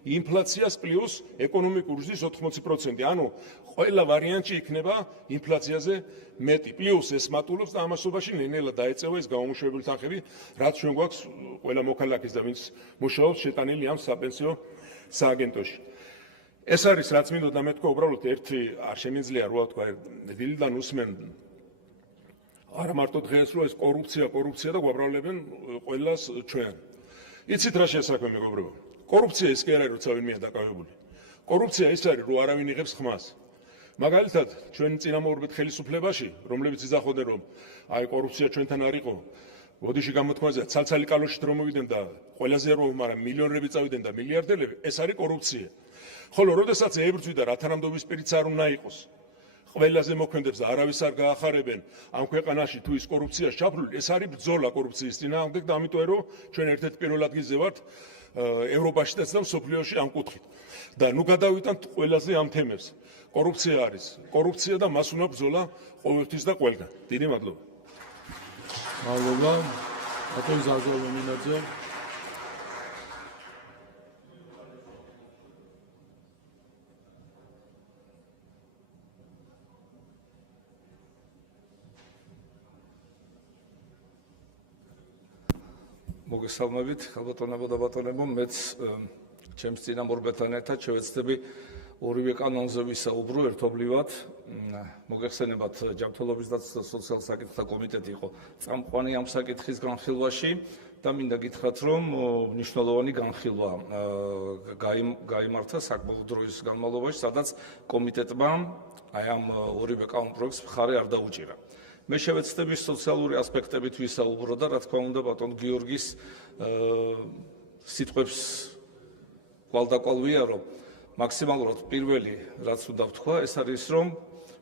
ინფლაციას პლუს ეკონომიკური ზრდის 80%. ანუ ყველა ვარიანტი იქნება ინფლაციაზე მეტი. პლუს ეს მატულობს და ამასობაში ნენელა დაეწევა ეს გამომუშავებელი თანხები, რაც ჩვენ გვაქვს ყველა მოქალაქის და ვინც მუშაობს შეტანილი ამ საპენსიო სააგენტოში. ეს არის რაც მინდოდა მეთქვა, უბრალოდ ერთი არ შემიძლია რა ვთქვა, დილიდან უსმენ არა მარტო დღეს რომ ეს კორუფცია და გვაბრალებენ ყველას ჩვენ. იცით რა შესაძლოა მეგობრებო? კორუფცია ის კი არის, როცა ვინმეა დაკავებული. კორუფცია ის არის, რომ არავინ იღებს ხმას. მაგალითად, ჩვენ წინამორბედ ხელისუფლებაში, რომლებიც იძახოდნენ, რომ აი კორუფცია ჩვენთან არ იყო, ბოდიში გამოთქმაზე ცალცალი კალოშით რომ მოვიდნენ და ყველაზე რომ მაგრამ მილიონები წავიდნენ და მილიარდელები, ეს არის კორუფცია. ხოლო როდესაც ებრძვიდა რა თანამდებობისპირიც არ უნდა იყოს, ყველაზე მოქმედებს და არავის არ გაახარებენ ამ ქვეყანაში თუ ის კორუფცია ჩაფლული, ეს არის ბრძოლა კორუფციის წინააღმდეგ და ამიტომ რომ ჩვენ ერთ-ერთ პირველ ადგილზე ვართ ევროპაშიც და მსოფლიოში ამ კუთხით. და ნუ გადავიტანთ ყველაზე ამ თემებს. კორუფცია არის კორუფცია და მას უნდა ბრძოლა ყოველთვის და ყველგან. დიდი მადლობა. მადლობა. ბატონი ზაზა ლემინაძე. მოგესალმებით, ხალბატონებო და ბატონებო, მეც ჩემს წინამორბედთან ერთად შევეცდები ორივე კანონზე ვისაუბრო ერთობლივად. მოგეხსენებათ, ჯანმრთელობის დაცვის და სოციალურ საკითხთა კომიტეტი იყო წამყვანი ამ საკითხის განხილვაში და მინდა გითხრათ, რომ მნიშვნელოვანი განხილვა გაიმართა საკმაოდ დროის განმავლობაში, სადაც კომიტეტმა აი ამ ორივე კანონ პროექტს მხარე არ დაუჭირა. მე შევეცდები სოციალური ასპექტებით ვისაუბრო და რა თქმა უნდა ბატონ გიორგის სიტყვებს კვალდაკვალ ვიარო. მაქსიმალურად პირველი რაც უნდა ვთქვა, ეს არის რომ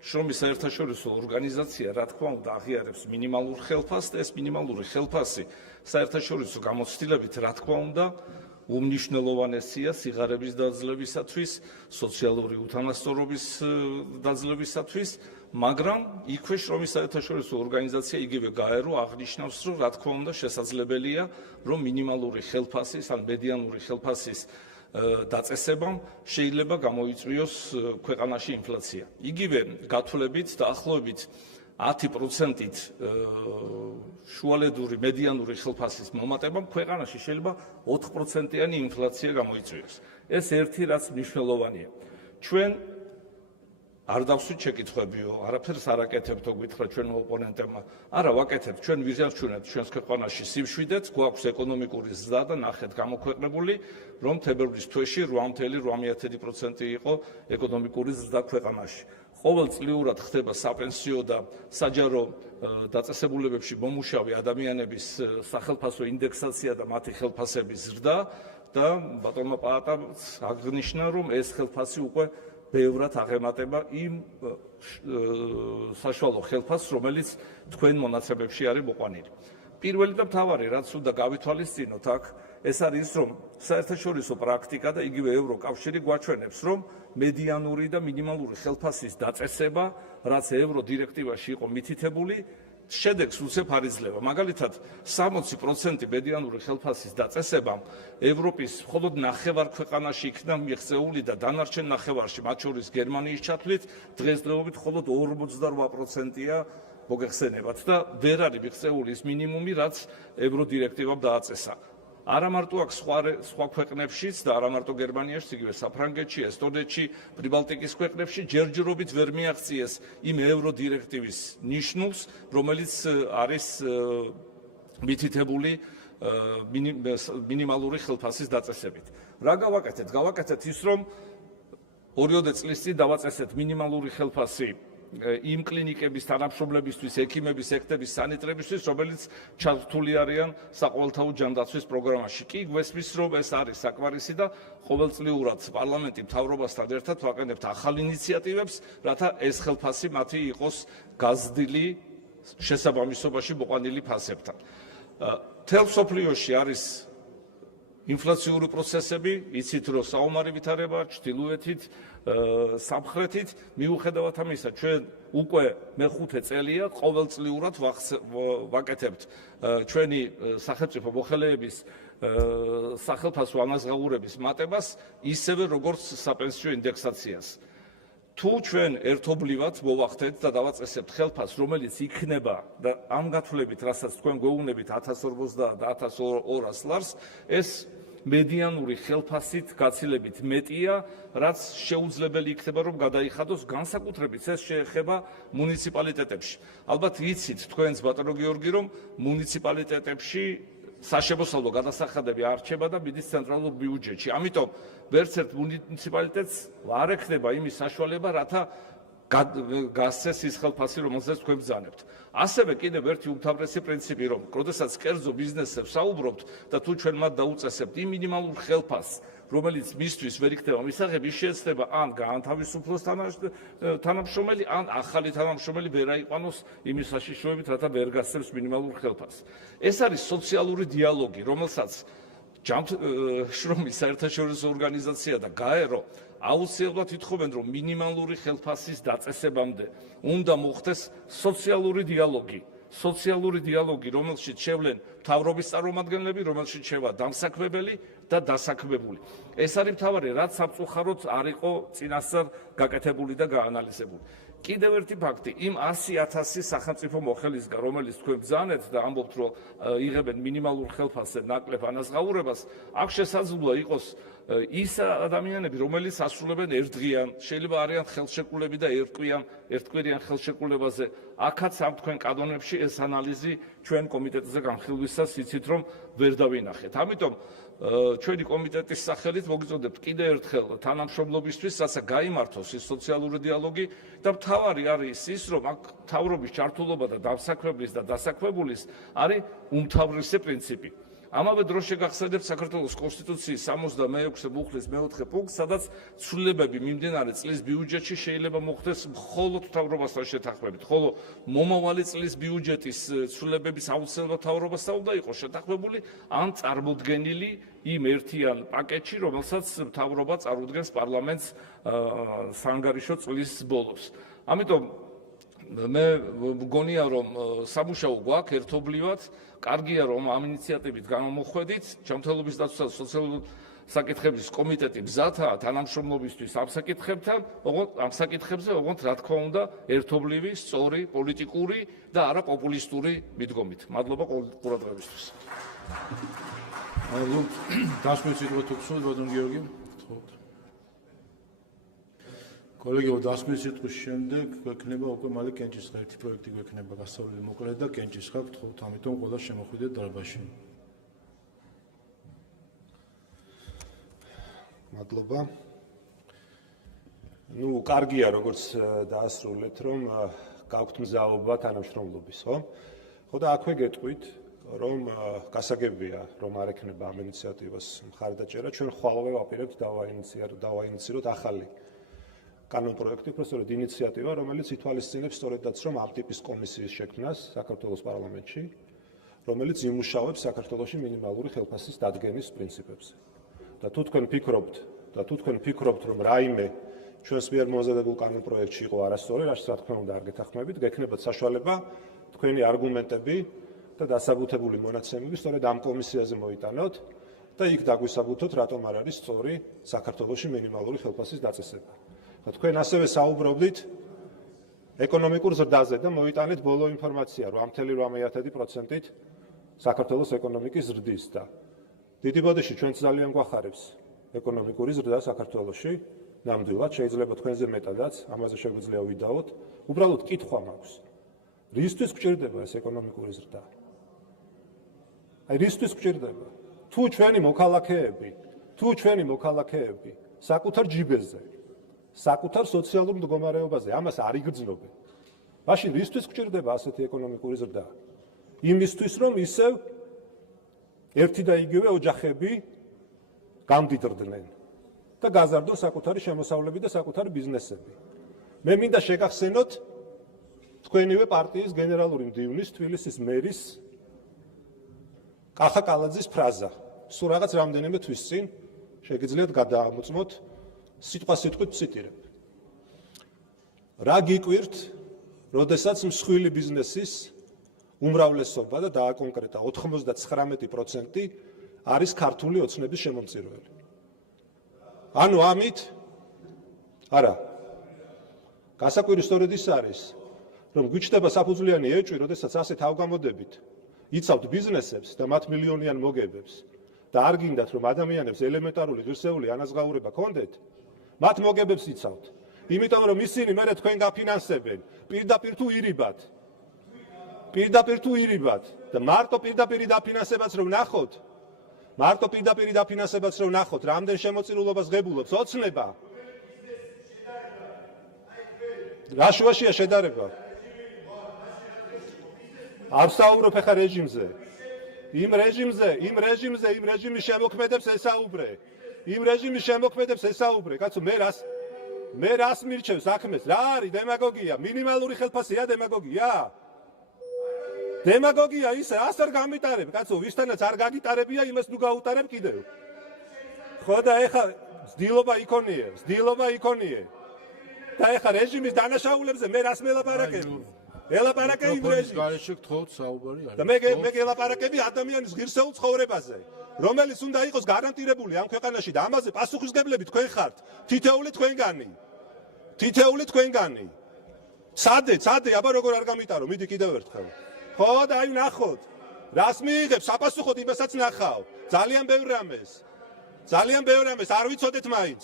შრომის საერთაშორისო ორგანიზაცია რა თქმა უნდა აღიარებს მინიმალურ ხელფასს და ეს მინიმალური ხელფასი საერთაშორისო გამოცდილებით რა თქმა უნდა უმნიშვნელოვანესია სიღარიბის დაძლებისათვის, სოციალური უთანასწორობის დაძლებისათვის, მაგრამ იქვე შრომის საერთაშორისო ორგანიზაცია იგივე გაერო აღნიშნავს, რომ რა თქმა უნდა შესაძლებელია, რომ მინიმალური ხელფასის ან მედიანური ხელფასის დაწესებამ შეიძლება გამოიწვიოს ქვეყანაში ინფლაცია. იგივე გათვლებით დაახლოებით 10%-ით შუალედური მედიანური ხელფასის მომატებამ ქვეყანაში შეიძლება 4%-იანი ინფლაცია გამოიწვიოს. ეს ერთი რაც მნიშვნელოვანია. ჩვენ არ დავსვით შეკითხვებიო, არაფერს არ აკეთებთო გითხრა ჩვენ ოპონენტებმა. არა, ვაკეთებთ, ჩვენ ვიზამჩუნებთ ჩვენს ქვეყანაში სიმშვიდეც, გვაქვს ეკონომიკური ზრდა და ნახეთ გამოქვეყნებული, რომ თებერვლის თვეში 8.8% იყო ეკონომიკური ზრდა ქვეყანაში. ყოველწლიურად ხდება საპენსიო და საჯარო დაწესებულებებში მომუშავე ადამიანების სახელფასო ინდექსაცია და მათი ხელფასების ზრდა და ბატონმა პაატა აღნიშნა, რომ ეს ხელფასი უკვე ბევრად აღემატება იმ საშუალო ხელფასს, რომელიც თქვენ მონაცემებში არის მოყვანილი. პირველი და მთავარი, რაც უნდა გავითვალისწინოთ აქ, ეს არის ის, რომ საერთაშორისო პრაქტიკა და იგივე ევროკავშირი გვაჩვენებს, რომ მედიანური და მინიმალური ხელფასის დაწესება, რაც ევროდირექტივაში იყო მითითებული, შედეგს უცებ არ იძლევა. მაგალითად, 60% მედიანური ხელფასის დაწესებამ ევროპის მხოლოდ ნახევარ ქვეყანაში იქნა მიღწეული და დანარჩენ ნახევარში, მათ შორის გერმანიის ჩათვლით, დღესდღეობით მხოლოდ 48%-ია მოგეხსენებათ და ვერ არის მიღწეული ის მინიმუმი, რაც ევროდირექტივამ დააწესა. არა მარტო აქ სხვა ქვეყნებშიც და არა მარტო გერმანიაში, იგივე საფრანგეთში, ესტონეთში, პრიბალტიკის ქვეყნებში ჯერჯერობით ვერ მიაღწიეს იმ ევროდირექტივის ნიშნულს, რომელიც არის მითითებული მინიმალური ხელფასის დაწესებით. რა გავაკეთეთ? გავაკეთეთ ის, რომ 2 წლის წინ დავაწესეთ მინიმალური ხელფასი იმ კლინიკების თანამშრომლებისთვის, ექიმების, ექთების, სანიტრებისთვის, რომელიც ჩართული არიან საყოველთაო ჯანდაცვის პროგრამაში. კი გვესმის, რომ ეს არის საკმარისი და ყოველწლიურად პარლამენტი მთავრობასთან ერთად ვაყენებთ ახალ ინიციატივებს, რათა ეს ხელფასი მათი იყოს გაზრდილი შესაბამისობაში მოყვანილი ფასებთან. მთელ მსოფლიოში არის ინფლაციური პროცესები, იცით რომ საომარი ვითარება ჩრდილოეთით, სამხრეთით, მიუხედავად ამისა, ჩვენ უკვე მე-5 წელია ყოველწლიურად ვაკეთებთ ჩვენი სახელმწიფო მოხელეების სახელფასო ანაზღაურების მატებას, ისევე როგორც საპენსიო ინდექსაციას. თუ ჩვენ ერთობლივად მოვახდეთ და დავაწესებთ ხელფასს, რომელიც იქნება და ამ გათვლებით, რასაც თქვენ გვეუბნებით 1050 და 1200 ლარს, ეს მედიანური ხელფასით გაცილებით მეტია, რაც შეუძლებელი იქნება, რომ გადაიხადოს, განსაკუთრებით ეს შეეხება მუნიციპალიტეტებში. ალბათ იცით თქვენს, ბატონო გიორგი, რომ მუნიციპალიტეტებში საშემოსავლო გადასახადები არ რჩება და მიდის ცენტრალურ ბიუჯეტში. ამიტომ ვერც ერთ მუნიციპალიტეტს არ ექნება იმის საშუალება, რათა გასცეს ის ხელფასი, რომელზეც თქვენ ბრძანებთ. ასევე კიდევ ერთი უმთავრესი პრინციპი, რომ როდესაც კერძო ბიზნესებს საუბრობთ და თუ ჩვენ მათ დაუწესებთ იმ მინიმალურ ხელფასს, რომელიც მისთვის ვერ იქნება მისაღები, ის შეეცდება ან გაანთავისუფლოს თანამშრომელი, ან ახალი თანამშრომელი ვერ აიყვანოს იმის საშიშროებით, რათა ვერ გასცემს მინიმალურ ხელფასს. ეს არის სოციალური დიალოგი, რომელსაც ჯამშრომის საერთაშორისო ორგანიზაცია და გაერო აუცილებლად ითხოვენ, რომ მინიმალური ხელფასის დაწესებამდე უნდა მოხდეს სოციალური დიალოგი, რომელშიც შევლენ მთავრობის წარმომადგენლები, რომელშიც შევა დამსაქმებელი და დასაქმებული. ეს არის მთავარი, რაც სამწუხაროდ არ იყო წინასწარ გაკეთებული და გაანალიზებული. კიდევ ერთი ფაქტი, იმ 100,000 სახელმწიფო მოხელისგან, რომელიც თქვენ ბრძანეთ და ამბობთ, რომ იღებენ მინიმალურ ხელფასზე ნაკლებ ანაზღაურებას, აქ შესაძლოა იყოს ის ადამიანები, რომელიც ასრულებენ ერთდღიან, შეიძლება არიან ხელშეკრულები და ერთკვირიან ხელშეკრულებაზე. აქაც ამ თქვენ კანონებში ეს ანალიზი ჩვენ კომიტეტზე განხილვისას იცით, რომ ვერ დავინახეთ. ამიტომ ჩვენი კომიტეტის სახელით მოგიწოდებთ კიდევ ერთხელ თანამშრომლობისთვის, რაცა გაიმართოს ის სოციალური დიალოგი და მთავარი არის ის, რომ აქ მთავრობის ჩართულობა და დამსაქმებლის და დასაქმებულის არის უმთავრესი პრინციპი. ამავე დროს შეგახსენებთ საქართველოს კონსტიტუციის 66 მუხლის მე-4 პუნქტს, სადაც ცვლილებები მიმდინარე წლის ბიუჯეტში შეიძლება მოხდეს მხოლოდ მთავრობასთან შეთანხმებით, ხოლო მომავალი წლის ბიუჯეტის ცვლილებების აუცილებლად მთავრობასთან უნდა იყოს შეთანხმებული ან წარმოდგენილი იმ ერთიან პაკეტში, რომელსაც მთავრობა წარუდგენს პარლამენტს საანგარიშო წლის ბოლოს. ამიტომ მე მგონია, რომ სამუშაო გვაქვს ერთობლივად, კარგია, რომ ამ ინიციატივით გამომოხვედით, ჯანმრთელობის დაცვისა და სოციალური საკითხების კომიტეტი მზადაა თანამშრომლობისთვის ამ საკითხებთან, ამ საკითხებზე, ოღონდ რა თქმა უნდა, ერთობლივი, სწორი, პოლიტიკური და არა პოპულისტური მიდგომით. მადლობა ყურადღებისთვის. მადლობთ. დასმის სიტყვა თუ გსურთ, ბატონ გიორგი? კოლეგიო, დასმის სიტყვის შემდეგ გვექნება უკვე მალე კენჭისყრა, ერთი პროექტი გვექნება გასავლელი მოკლედ და კენჭისყრა გთხოვთ, ამიტომ ყველა შემოხვიდეთ დარბაზში. მადლობა. კარგია, როგორც დაასრულეთ, რომ გაქვთ მზაობა თანამშრომლობის, ხო? ხო და აქვე გეტყვით, რომ გასაგებია, რომ არ ექნება ამ ინიციატივას მხარდაჭერა, ჩვენ ხვალვე ვაპირებთ დავაინიციროთ ახალი კანონპროექტი, უბრალოდ ინიციატივა, რომელიც ითვალისწინებს სწორედაც რომ ამ ტიპის კომისიის შექმნას საქართველოს პარლამენტში, რომელიც იმუშავებს საქართველოში მინიმალური ხელფასის დადგენის პრინციპებზე. და თუ თქვენ ფიქრობთ, რომ რაიმე ჩვენს მიერ მომზადებულ კანონპროექტში იყო არასწორი, რაც რა თქმა უნდა არ გეთანხმებით, გექნებათ საშუალება თქვენი არგუმენტები და დასაბუთებული მონაცემები სწორედ ამ კომისიაზე მოიტანოთ და იქ დაგვისაბუთოთ, რატომ არ არის სწორი საქართველოში მინიმალური ხელფასის დაწესება. თქვენ ასევე საუბრობდით ეკონომიკურ ზრდაზე და მოიტანეთ ბოლო ინფორმაცია, რომ ამ 8%-ით საქართველოს ეკონომიკის ზრდის და დიდი ბოდიში ჩვენც ძალიან გვახარებს ეკონომიკური ზრდა საქართველოში. ნამდვილად შეიძლება თქვენზე მეტადაც, ამაზე შეგვიძლია ვიდაოთ. უბრალოდ კითხვა მაქვს. რისთვის გვჭირდება ეს ეკონომიკური ზრდა? აი რისთვის გვჭირდება? თუ ჩვენი მოქალაქეები საკუთარ ჯიბეზე, საკუთარ სოციალურ მდგომარეობაზე ამას არ იგრძნობენ. მაშინ რისთვის გვჭირდება ასეთი ეკონომიკური ზრდა? იმისთვის, რომ ისევ ერთი და იგივე ოჯახები გამდიდრდნენ და გაზარდონ საკუთარი შემოსავლები და საკუთარი ბიზნესები. მე მინდა შეგახსენოთ თქვენივე პარტიის გენერალური მდივნის თბილისის მერის კახა კალაძის ფრაზა. სულ რაღაც რამდენიმე თვის წინ შეგიძლიათ გადაამოწმოთ, სიტყვასიტყვით ვციტირებ. რა გიკვირთ, როდესაც მსხვილი ბიზნესის უმრავლესობა და დააკონკრეტა 99% არის ქართული ოცნების შემომწირველი. ანუ ამით არა. გასაკვირი სწორედ ის არის, რომ გვიჩნდება საფუძვლიანი ეჭვი, როდესაც ასე თავგამოდებით იცავთ ბიზნესებს და მათ მილიონიან მოგებებს და არ გინდათ, რომ ადამიანებს ელემენტარული ღირსეული ანაზღაურება ქონდეთ, მათ მოგებებს იცავთ. იმიტომ რომ ისინი მერე თქვენ გაფინანსებენ პირდაპირ თუ ირიბად და მარტო პირდაპირ დაფინანსებაც რომ ნახოთ, რამდენ შემოწირულობას ღებულობს ოცნება. რა შუაშია შედარება? არ ვსაუბრობ ახლა რეჟიმზე. იმ რეჟიმის შემოქმედებს ესაუბრე. კაცო, მე რას მირჩევ საქმეს? რა არის დემაგოგია? მინიმალური ხელფასია დემაგოგია? დემაგოგია ის რას არ გამიტარებ? კაცო, ვისთანაც არ გაგიტარებია, იმას ნუ გაუტარებ კიდევ. ხო და ეხა ძდილობა იქონიე. და ეხა რეჟიმის დანაშაულებზე მე რას მელაპარაკები? ელაპარაკე იმ რეჟიმს. გარეშე გთხოვთ საუბარი არის. და მე გელაპარაკები ადამიანის ღირსეულ ცხოვრებაზე, რომელიც უნდა იყოს გარანტირებული ამ ქვეყანაში და ამაზე პასუხისმგებლები თქვენ ხართ. თითეული თქვენგანი. სადე, აბა როგორ არ გამიტარო, მიდი კიდევ ერთხელ. ხო და აი ნახოთ. რას მიიღებ საპასუხოდ იმასაც ნახავ. ძალიან ბევრ რამეს არ ვიცოდეთ მაინც.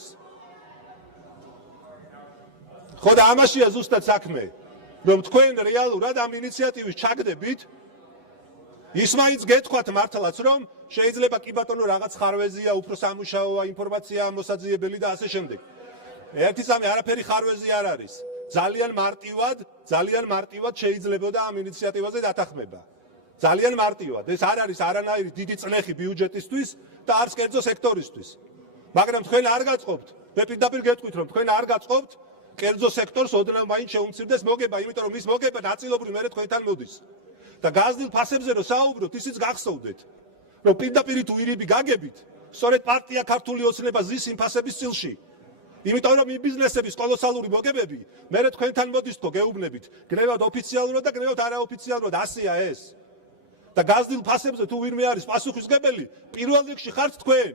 ხო და ამაშია ზუსტად საქმე. რომ თქვენ რეალურად ამ ინიციატივის ჩაგდებით, ის მაინც გეთქვათ მართლაც, რომ შეიძლება კი ბატონო რაღაც ხარვეზია, უფრო სამუშაოა, ინფორმაცია მოსაძიებელი და ასე შემდეგ. ერთისამე არაფერი ხარვეზი არ არის. ძალიან მარტივად შეიძლებოდა ამ ინიციატივაზე დათანხმება. ძალიან მარტივად. ეს არ არის არანაირი დიდი წნეხი ბიუჯეტისთვის და არც კერძო სექტორისთვის. მაგრამ თქვენ არ გაწყობთ. მე პირდაპირ გეტყვით, რომ თქვენ არ გაწყობთ კერძო სექტორს ოდნავ მაინც შეუმცირდეს მოგება, იმიტომ რომ ის მოგება ნაწილობრივ მერე თქვენთან მოდის. და გაზრდილ ფასებზე რო საუბრობთ, ისიც გახსოვდეთ, რომ პირდაპირ თუ ირიბი გაგებით, სწორედ პარტია ქართული ოცნება ზის იმ ფასების წილში. იმიტომ რომ იმ ბიზნესების კოლოსალური მოგებები მერე თქვენთან მოდის თქო გეუბნებით, გნევავთ ოფიციალურად და გნევავთ არაოფიციალურად, ასეა ეს. და გაზრდილ ფასებზე თუ ვინმე არის პასუხისმგებელი, პირველ რიგში ხართ თქვენ.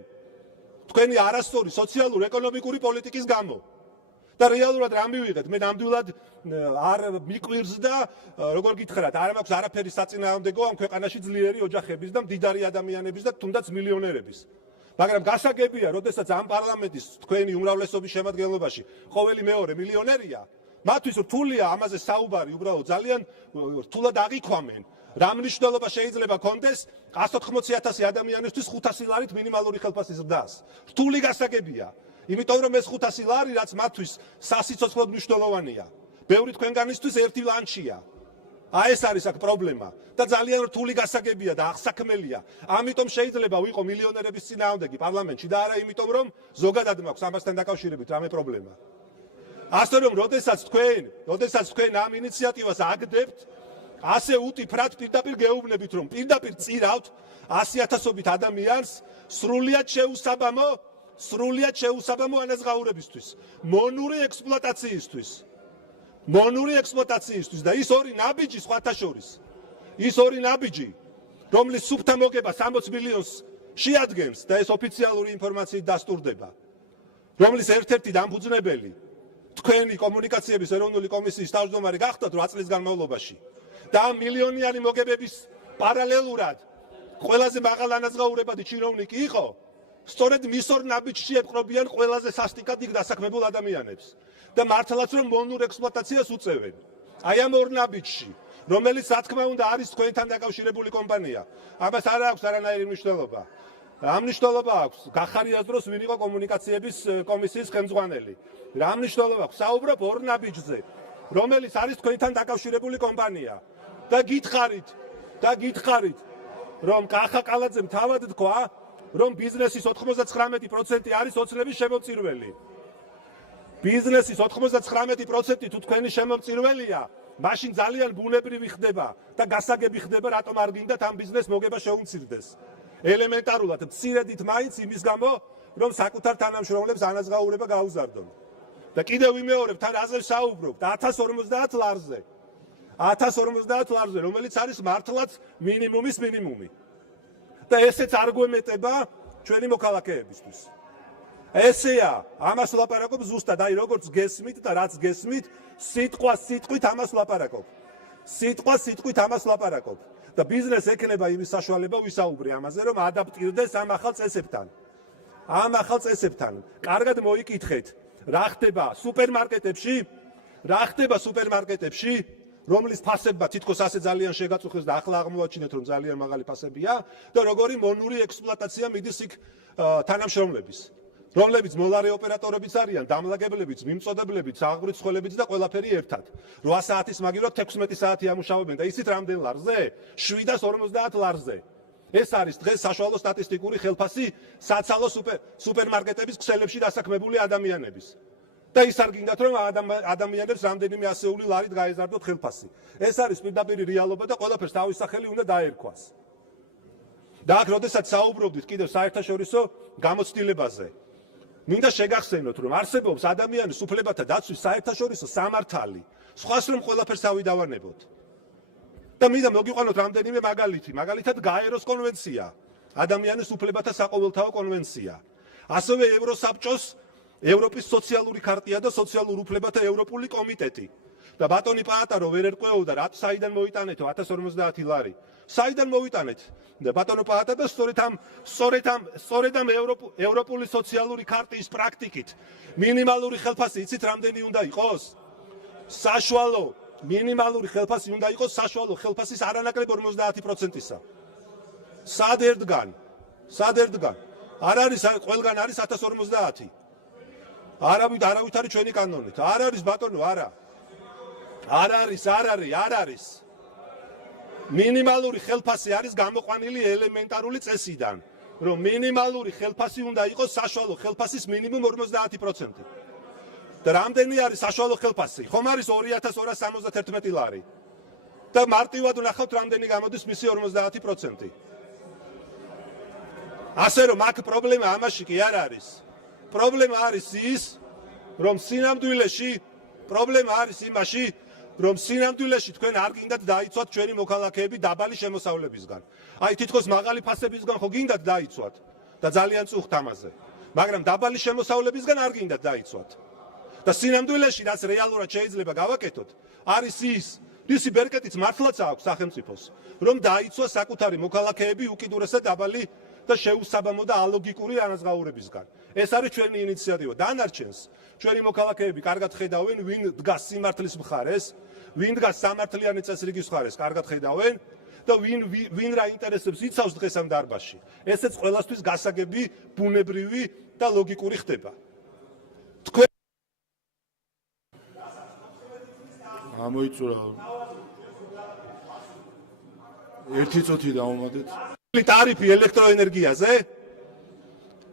თქვენი არასწორი სოციალურ-ეკონომიკური პოლიტიკის გამო. და რეალურად რა მივიღეთ? მე ნამდვილად არ მიკვირს და როგორ გითხრათ, არ მაქვს არაფერი საწინააღმდეგო ამ ქვეყანაში ძლიერი ოჯახების და მდიდარი ადამიანების და თუნდაც მილიონერების. მაგრამ გასაგებია, როდესაც ამ პარლამენტის თქვენი უმრავლესობის შემადგენლობაში ყოველი მეორე მილიონერია, მათთვის რთულია ამაზე საუბარი, უბრალოდ ძალიან რთულად აღიქვამენ. რა მნიშვნელობა შეიძლება კონდეს 180,000 ადამიანისთვის 500 ლარით მინიმალური ხელფასის ზრდას? რთული გასაგებია. იმიტომ რომ ეს 500 ლარი, რაც მათთვის სასიცოცხლოდ მნიშვნელოვანია, ბევრი თქვენგანისთვის ერთი ლანჩია. ეს არის აქ პრობლემა და ძალიან რთული გასაგებია და აღსაქმელია. ამიტომ შეიძლება ვიყო მილიონერების წინააღმდეგი პარლამენტში და არა იმიტომ რომ ზოგადად მაქვს ამასთან დაკავშირებით რამე პრობლემა. ასე რომ როდესაც თქვენ ამ ინიციატივას აგდებთ, ასე უტიფრად პირდაპირ გეუბნებით, რომ პირდაპირ წირავთ 100,000-ობით ადამიანს სრულიად შეუსაბამო ანაზღაურებისთვის, მონური ექსპლუატაციისთვის და ის ორი ნაბიჯი სხვათა შორის, რომლის სუფთა მოგება 60 მილიონს შეადგენს და ეს ოფიციალური ინფორმაციით დასტურდება, რომლის ერთ-ერთი დამფუძნებელი თქვენი კომუნიკაციების ეროვნული კომისიის თავმჯდომარე გახდათ 8 წლის განმავლობაში და ამ მილიონიანი მოგებების პარალელურად ყველაზე მაღალ ანაზღაურებადი ჩინოვნიკი იყო, სწორედ მის ორ ნაბიჯში ეპყრობიან ყველაზე სასტიკად იქ დასაქმებულ ადამიანებს და მართლაც რომ მონურ ექსპლუატაციას უწევენ. აი ამ ორ ნაბიჯში, რომელიც რა თქმა უნდა არის თქვენთან დაკავშირებული კომპანია, ამას არ აქვს არანაირი მნიშვნელობა. Am მნიშვნელობა აქვს გახარიას დროს ვინ იყო კომუნიკაციების კომისიის ხელმძღვანელი. Რა მნიშვნელობა აქვს? საუბრობ ორ ნაბიჯზე, რომელიც არის თქვენთან დაკავშირებული კომპანია. და გითხარით, რომ კახა კალაძემ თავად თქვა, რომ ბიზნესის 99% არის ოცნების შემომწირველი. ბიზნესის 99% თუ თქვენი შემომწირველია, მაშინ ძალიან ბუნებრივი ხდება და გასაგები ხდება, რატომ არ გინდათ ამ ბიზნეს მოგება შეუმცირდეს. ელემენტარულად მცირედით მაინც იმის გამო, რომ საკუთარ თანამშრომლებს ანაზღაურება გაუზარდონ. და კიდევ ვიმეორებ, თან რაზე საუბრობთ 1050 ლარზე. 1050 ლარზე, რომელიც არის მართლაც მინიმუმის მინიმუმი. და ესეც არ გვემეტება ჩვენი მოქალაქეებისთვის. ესეა, ამას ვლაპარაკობ ზუსტად, აი როგორც გესმით და რაც გესმით, სიტყვით ამას ვლაპარაკობ. და ბიზნეს ეკნება იმის საშუალება ვისაუბრე ამაზე, რომ ადაპტირდეს ამ ახალ წესებთან. კარგად მოიკითხეთ, რა ხდება სუპერმარკეტებში, რომლის ფასებმა თითქოს ასე ძალიან შეგაწუხეს და ახლა აღმოაჩინეთ, რომ ძალიან მაღალი ფასებია და როგორი მონური ექსპლუატაცია მიდის იქ თანამშრომლების, რომლებიც მოლარე ოპერატორებიც არიან, დამლაგებლებიც, მიმწოდებლებიც, აღბრიცხველებიც და ყველაფერი ერთად. 8 საათის მაგივრად 16 საათი ამუშავებენ და იცით რამდენ ლარზე? 750 ლარზე. ეს არის დღეს საშუალო სტატისტიკური ხელფასი საცალო სუპერმარკეტების ქსელებში დასაქმებული ადამიანების. და ის არ გინდათ რომ ადამიანებს რამდენიმე ასეული ლარით გაეზარდოთ ხელფასი. ეს არის პირდაპირი რეალობა და ყველაფერს თავის სახელი უნდა დაერქვას. და აქ როდესაც საუბრობდით კიდევ საერთაშორისო გამოცდილებაზე, მინდა შეგახსენოთ, რომ არსებობს ადამიანის უფლებათა დაცვის საერთაშორისო სამართალი, სხვას რომ ყველაფერს თავი დავანებოთ. და მინდა მოგიყვანოთ რამდენიმე მაგალითი, მაგალითად გაეროს კონვენცია, ადამიანის უფლებათა საყოველთაო კონვენცია, ასევე ევროსაბჭოს ევროპის სოციალური ქარტია და სოციალურ უფლებათა ევროპული კომიტეტი. და ბატონი პაატარო ვერ ერკვეოდა, რა საიდან მოიტანეთო 1050 ლარი. საიდან მოვიტანეთ? და ბატონო პაატა და სწორედ ამ ევროპული სოციალური ქარტიის პრაქტიკით მინიმალური ხელფასი იცით რამდენი უნდა იყოს? საშუალო მინიმალური ხელფასი უნდა იყოს საშუალო ხელფასის არანაკლებ 50%-ისა. სად ერთგან? არ არის ყველგან არის 1050. არავით არის ჩვენი კანონით. არ არის ბატონო, არა. არ არის. მინიმალური ხელფასი არის გამოყვანილი ელემენტარული წესიდან, რომ მინიმალური ხელფასი უნდა იყოს საშუალო ხელფასის მინიმუმ 50%. და რამდენი არის საშუალო ხელფასი? ხომ არის 2271 ლარი. და მარტივად ვნახავთ რამდენი გამოდის მისი 50%. ასე რომ აქ პრობლემა ამაში კი არ არის. პრობლემა არის იმაში, თქვენ არ გინდათ დაიცვათ ჩვენი მოქალაქეები დაბალი შემოსავლებისგან. აი თითქოს მაღალი ფასებისგან ხო გინდათ დაიცვათ და ძალიან წუხთ ამაზე. მაგრამ დაბალი შემოსავლებისგან არ გინდათ დაიცვათ. და სინამდვილეში რაც რეალურად შეიძლება გავაკეთოთ, არის რისი ბერკეტიც მართლაც აქვს სახელმწიფოს, რომ დაიცვას საკუთარი მოქალაქეები უკიდურესად დაბალი და შეუსაბამო და ალოგიკური ანაზღაურებისგან. ეს არის ჩვენი ინიციატივა. დანარჩენს ჩვენი მოქალაქეები კარგად ხედავენ, ვინ დგას სიმართლის მხარეს, ვინ დგას სამართლიანი წესრიგის მხარეს, კარგად ხედავენ და ვინ რა ინტერესებს იცავს დღეს ამ დარბაზში. ესეც ყველასთვის გასაგები, ბუნებრივი და ლოგიკური ხდება. ამოიწურა. ერთი წუთი დავუმატეთ. ტარიფი ელექტროენერგიაზე,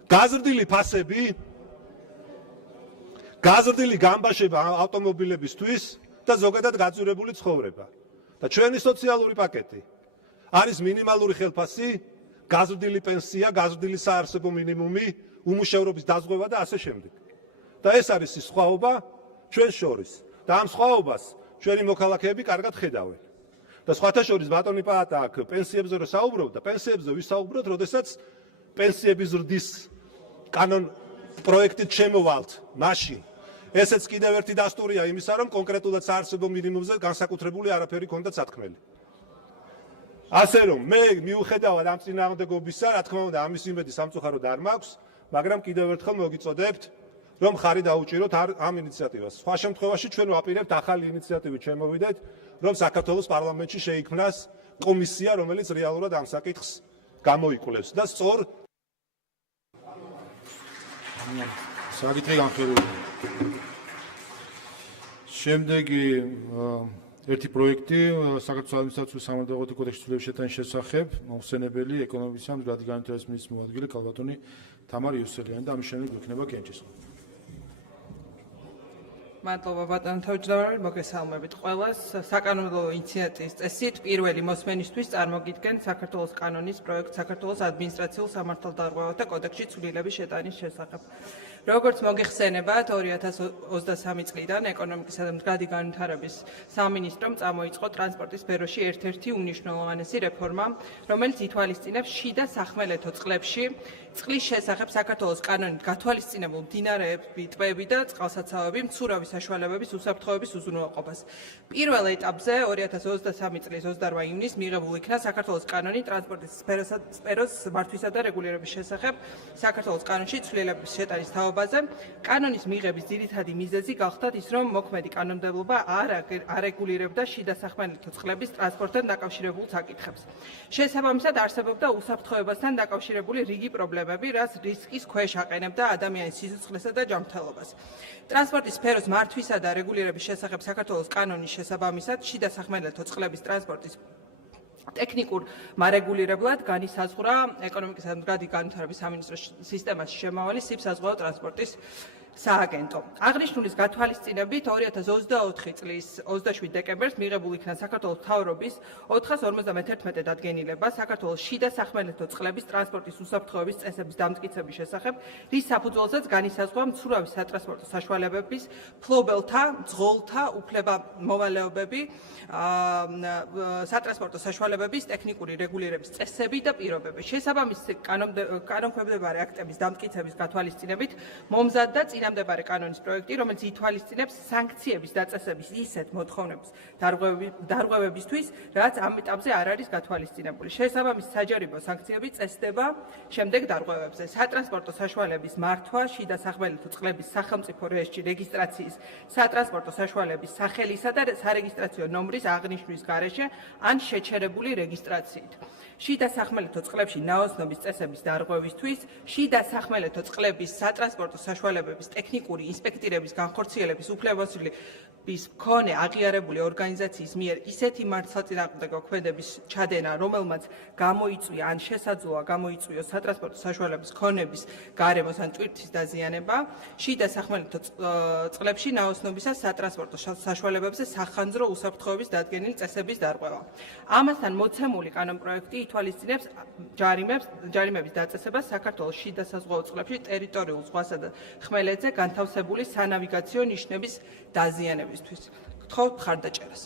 გაზრდილი ფასები, გაზრდილი გამბაშება ავტომობილებისთვის და ზოგადად გაძვირებული ცხოვრება. და ჩვენი სოციალური პაკეტი არის მინიმალური ხელფასი, გაზრდილი პენსია, გაზრდილი საარსებო მინიმუმი, უმუშევრობის დაზღვევა და ასე შემდეგ. და ეს არის ის სხვაობა ჩვენ შორის. და ამ სხვაობას ჩვენი მოქალაქეები კარგად ხედავენ. და სხვათა შორის ბატონი პაატა აქ პენსიებზე რო საუბრობდა, პენსიებზე ვისაუბროთ, როდესაც პენსიების ზრდის კანონ პროექტით შემოვალთ, მაშინ ესეც კიდევ ერთი დასტურია იმისა, რომ კონკრეტულად საარსებო მინიმუმზე განსაკუთრებული არაფერი ქონდა სათქმელი. ასე რომ მე მიუხედავად ამ წინააღმდეგობისა, რა თქმა უნდა, ამის იმედი სამწუხაროდ არ მაქვს, მაგრამ კიდევ ერთხელ მოგიწოდებთ, რომ ხარი დაუჭიროთ ამ ინიციატივას. სხვა შემთხვევაში ჩვენ ვაპირებთ ახალი ინიციატივით შემოვიდეთ, რომ საქართველოს პარლამენტში შეიქმნას კომისია, რომელიც რეალურად ამ საკითხს გამოიკვლევს და სწორ საკითხი განხილულია. შემდეგი ერთი პროექტი საქართველოს ადმინისტრაციული სამართლებრივი კოდექსის ცვლილების შეტანის შესახებ მოხსენებელი ეკონომიკის და მდგრადი განვითარების მინისტრის მოადგილე ქალბატონი თამარ იოსელიანი და ამის შემდეგ გვექნება კენჭისყრა. მადლობა ბატონო თავმჯდომარე, მოგესალმებით ყველას. საკანონმდებლო ინიციატივის წესით პირველი მოსმენისთვის წარმოგიდგენ საქართველოს კანონის პროექტ საქართველოს ადმინისტრაციულ სამართალდარღვევათა კოდექსში ცვლილების შეტანის შესახებ. როგორც მოგეხსენებათ, 2023 წლიდან ეკონომიკისა და მდგრადი განვითარების სამინისტრომ წამოიწყო ტრანსპორტის სფეროში ერთ-ერთი უნიშნელოვანესი რეფორმა, რომელიც ითვალისწინებს შიდა სახმელეთო წყლებში წყლის შესახებ საქართველოს კანონით გათვალისწინებულ მდინარეები, ტბები და წყალსაცავები მცურავი საშუალებების უსაფრთხოების უზრუნველყოფას. პირველ ეტაპზე 2023 წლის 28 ივნისს მიღებულ იქნა საქართველოს კანონი ტრანსპორტის სფეროს მართვისა და რეგულირების შესახებ საქართველოს კანონში ცვლილების შეტანის თაობაზე. კანონის მიღების ძირითადი მიზეზი გახდათ ის, რომ მოქმედი კანონმდებლობა არ არეგულირებდა შიდა სახმელეთო წყლების ტრანსპორტთან დაკავშირებულ საკითხებს. შესაბამისად, არსებობდა უსაფრთხოებასთან დაკავშირებული რიგი პრობლემები, რაც რისკის ქვეშ აყენებდა ადამიანის სიცოცხლესა და ჯანმრთელობას. ტრანსპორტის სფეროს მართვისა და რეგულირების შესახებ საქართველოს კანონის შესაბამისად, შიდა სახმელეთო წყლების ტრანსპორტის ტექნიკურ მარეგულირებლად განისაზღვრა ეკონომიკისა და მდგრადი განვითარების სამინისტროს სისტემაში შემავალი სიბსაზღვაო ტრანსპორტის სააგენტო. აღნიშნულის გათვალისწინებით 2024 წლის 27 დეკემბერს მიღებულ იქნა საქართველოს მთავრობის 451 დადგენილება საქართველოს შიდა სახმელეთო წყლების ტრანსპორტის უსაფრთხოების წესების დამტკიცების შესახებ, რის საფუძველზეც განისაზღვრა მცურავი სატრანსპორტო საშუალებების, ფლობელთა, ძღოლთა უფლებამოვალეობები, სატრანსპორტო საშუალებების ტექნიკური რეგულირების წესები და პირობები. შესაბამისი კანონქვემდებარე აქტების დამტკიცების გათვალისწინებით მომზადდა წინამდებარე კანონის პროექტი, რომელიც ითვალისწინებს სანქციების დაწესების ისეთ მოთხოვნების დარღვევებისთვის, რაც ამ ეტაპზე არ არის გათვალისწინებული. შესაბამისი საჯარიმო სანქციები წესდება შემდეგ დარღვევებზე. სატრანსპორტო საშუალების მართვა, შიდა სახმელეთო წყლების სახელმწიფო რეესტრში რეგისტრაციის, სატრანსპორტო საშუალების სახელისა და სარეგისტრაციო ნომრის აღნიშვნის გარეშე ან შეჩერებული რეგისტრაციით. შიდა სახმელეთო წყლებში ნაოსნობის წესების დარღვევისთვის, შიდა სახმელეთო წყლების სატრანსპორტო საშუალებების ტექნიკური ინსპექტირების განხორციელების უფლებამოსილების მქონე აღიარებული ორგანიზაციის მიერ ისეთი მართლსაწინააღმდეგო ქმედების ჩადენა, რომელმაც გამოიწვია ან შესაძლოა გამოიწვიოს სატრანსპორტო საშუალების ქონების, გარემოს ან ტვირთის დაზიანება, შიდა სახმელეთო წყლებში ნაოსნობისა სატრანსპორტო საშუალებებზე სახანძრო უსაფრთხოების დადგენილი წესების დარღვევა. ამასთან მოცემული კანონპროექტი ითვალისწინებს ჯარიმების დაწესებას საქართველოს შიდა საზღვაო წყლებში ტერიტორიულ ზღვასა და ხმელეთზე განთავსებული სანავიგაციო ნიშნების დაზიანებისთვის. გთხოვთ მხარდაჭერას.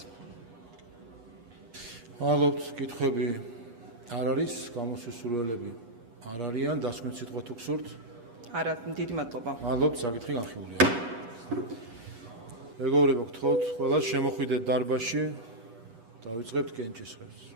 მადლობთ, კითხვები არ არის, გამოსასურველები არ არიან, დასკვნის სიტყვა თუ გსურთ? არა, დიდი მადლობა. მადლობთ, საკითხი განხილულია. მეგობრებო, გთხოვთ, ყველას შემოხვიდეთ დარბაზში, დავიწყებთ კენჭისყრას.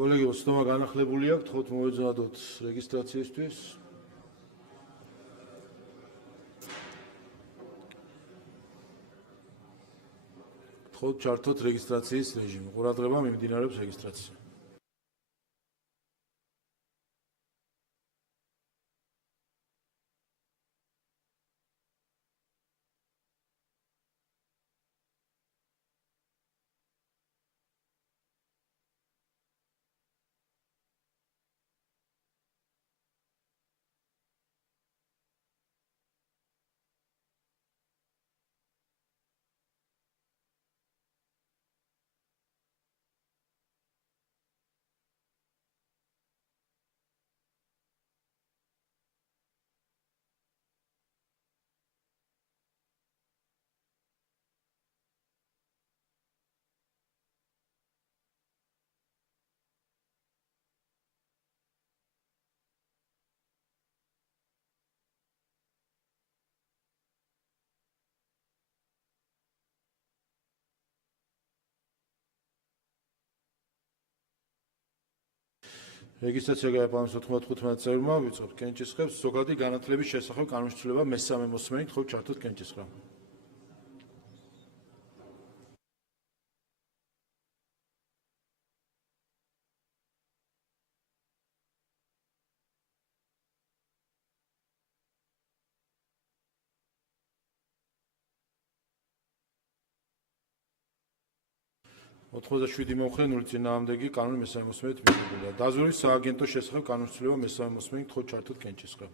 კოლეგო, ცნობა განახლებული აქვს, გთხოვთ მოვეძნადოთ რეგისტრაციისთვის. გთხოვთ ჩართოთ რეგისტრაციის რეჟიმი. ყურადღება მიმდინარეობს რეგისტრაცია. რეგისტრაცია გაიყვანოს 95 წევრმა, ვიწყებთ კენჭისყრებს, ზოგადი განათლების შესახებ კანონშეცვლილება მესამე მოსმენით, გთხოვთ ჩართოთ კენჭისყრა. ოთხმოცდაშვიდი მომხრე, 0 წინააღმდეგი, კანონი მესამე მოსმენით მიღებულია. დაზვერვის სააგენტოს შესახებ კანონშეცვლილება მესამე მოსმენით, გთხოვთ ჩართოთ კენჭისყრა.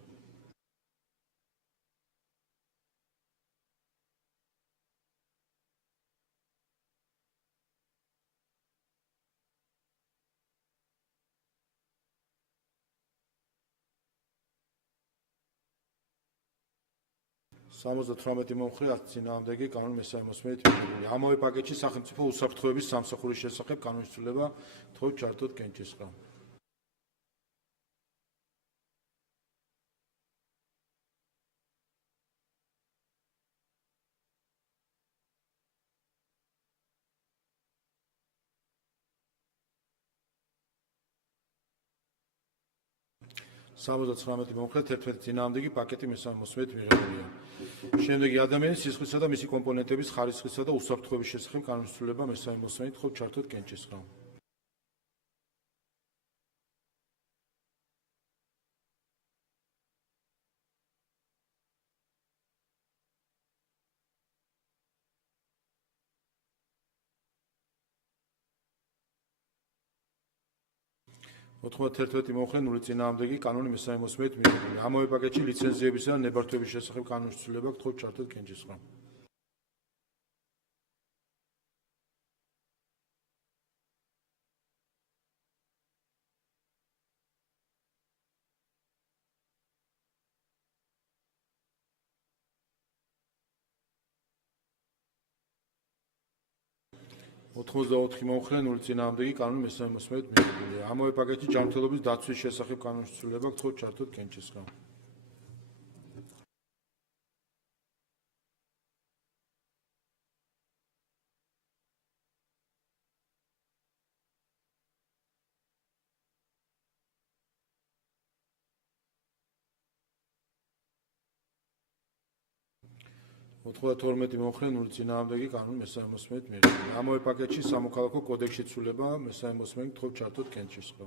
სამოცდათვრამეტი მომხრე, 10 წინააღმდეგი, კანონი მესამე მოსმენით მიღებულია. ამავე პაკეტში სახელმწიფო უსაფრთხოების სამსახურის შესახებ კანონშეცვლილება, გთხოვთ ჩართოთ კენჭისყრა. სამოცდათვრამეტი მომხრე, 11 წინააღმდეგი, პაკეტი მესამე მოსმენით მიღებულია. შემდეგი ადამიანის სისხლისა და მისი კომპონენტების ხარისხისა და უსაფრთხოების შესახებ კანონშეცვლილება მესამე მოსმენით, გთხოვთ ჩართოთ კენჭისყრა. ოთხმოცდათერთმეტი მომხრე, 0 წინააღმდეგი, კანონი მესამე მოსმენით მიღებულია. ამავე პაკეტში ლიცენზიებისა და ნებართვების შესახებ კანონშეცვლილება, გთხოვთ ჩართოთ კენჭისყრა. ოთხმოცდაოთხი მომხრე, 0 წინააღმდეგი, კანონი მესამე მოსმენით მიღებულია. ამავე პაკეტში ჯანმრთელობის დაცვის შესახებ კანონშეცვლილება, გთხოვთ ჩართოთ კენჭისყრა. ოთხმოცდათორმეტი მომხრე, 0 წინააღმდეგი, კანონი მესამე მოსმენით მიღებულია. ამავე პაკეტში სამოქალაქო კოდექსში ცვლილება, მესამე მოსმენით, გთხოვთ ჩართოთ კენჭისყრა.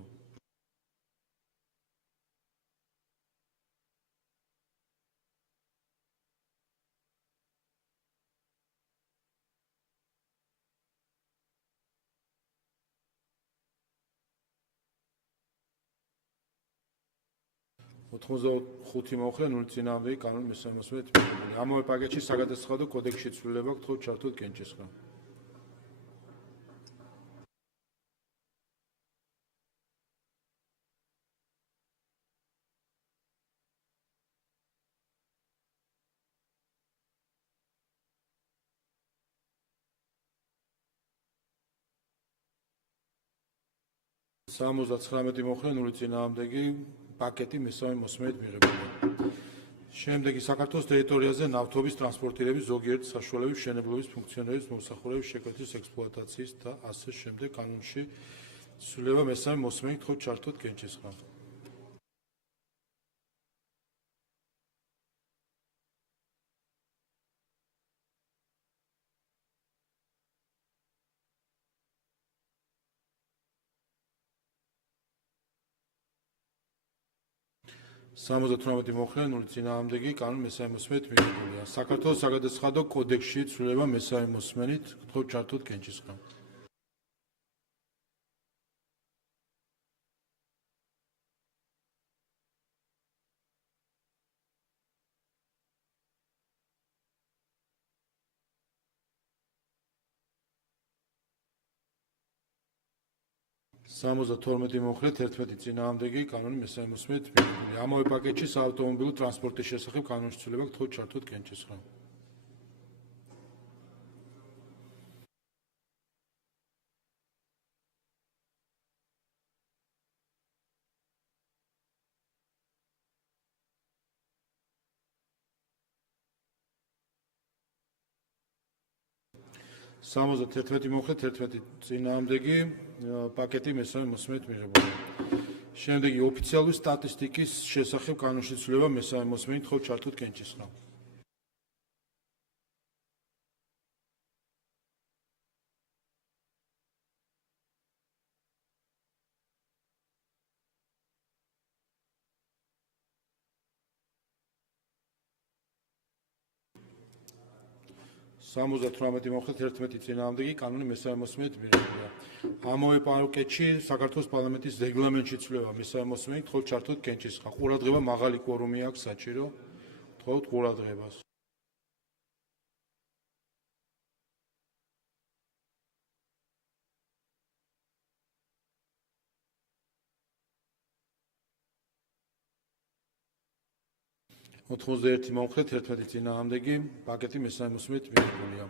ოთხმოცდახუთი მომხრე, 0 წინააღმდეგი, კანონი მესამე მოსმენით მიღებულია. ამავე პაკეტში საგადასახადო კოდექსში ცვლილება, გთხოვთ ჩართოთ კენჭისყრა. სამოცდაცხრამეტი მომხრე, 0 წინააღმდეგი, პაკეტი მესამე მოსმენით მიღებულია. შემდეგი საქართველოს ტერიტორიაზე ნავთობის ტრანსპორტირების ზოგიერთი საშუალებების მშენებლობის ფუნქციონირების მომსახურების შეკვეთის ექსპლუატაციის და ასე შემდეგ კანონში ცვლილება მესამე მოსმენით თხოვთ ჩართოთ კენჭისყრა. სამოცდათვრამეტი მოხრე, 0 წინააღმდეგი, კანონ მესამე მოსმენით მიღებულია. საქართველოს საგადასახადო კოდექსში ცვლილება მესამე მოსმენით თხოვთ ჩართოთ კენჭისყრა. სამოცდათორმეტი მოხრე, 11 წინააღმდეგი, კანონი მესამე მოსმენით მიღებულია. ამავე პაკეტში საავტომობილო ტრანსპორტის შესახებ კანონში ცვლილება თხოვთ ჩართოთ კენჭისყრა. სამოცდათერთმეტი მოხრე, 11 წინააღმდეგი, პაკეტი მესამე მოსმენით მიღებულია. შემდეგი ოფიციალური სტატისტიკის შესახებ კანონში ცვლილება მესამე მოსმენით თხოვთ ჩართოთ კენჭისყრა. სამოცდათვრამეტი მოხრე, 11 წინააღმდეგი, კანონი მესამე მოსმენით მიღებულია. ამავე პაკეტში საქართველოს პარლამენტის რეგლამენტში ცვლილება მესამე მოსმენით თხოვთ ჩართოთ კენჭისყრა. ყურადღება მაღალი კვორუმი აქვს საჭირო. თხოვთ ყურადღებას. ოთხმოცდაერთი მოხრე, 11 წინააღმდეგი, პაკეტი მესამე მოსმენით მიღებულია.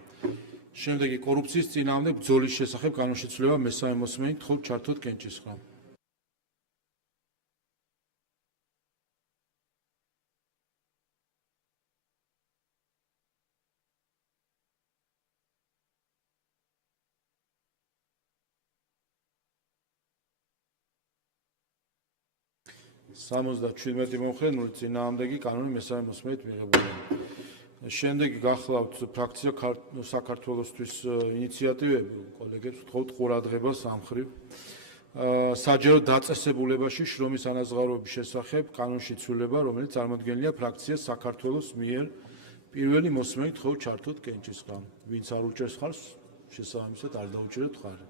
შემდეგი კორუფციის წინააღმდეგ ბრძოლის შესახებ კანონში ცვლილება მესამე მოსმენით თხოვთ ჩართოთ კენჭისყრა. სამოცდაჩვიდმეტი მოხრე, 0 წინააღმდეგი, კანონი მესამე მოსმენით მიღებულია. შემდეგი გახლავთ ფრაქცია საქართველოსთვის ინიციატივები, კოლეგებს ვთხოვთ ყურადღებას ამ მხრივ. საჯარო დაწესებულებაში შრომის ანაზღაურების შესახებ კანონში ცვლილება, რომელიც წარმოდგენილია ფრაქცია საქართველოს მიერ პირველი მოსმენით თხოვთ ჩართოთ კენჭისყრა. ვინც არ უჭერს ხარს, შესაბამისად არ დაუჭერეთ ხარი.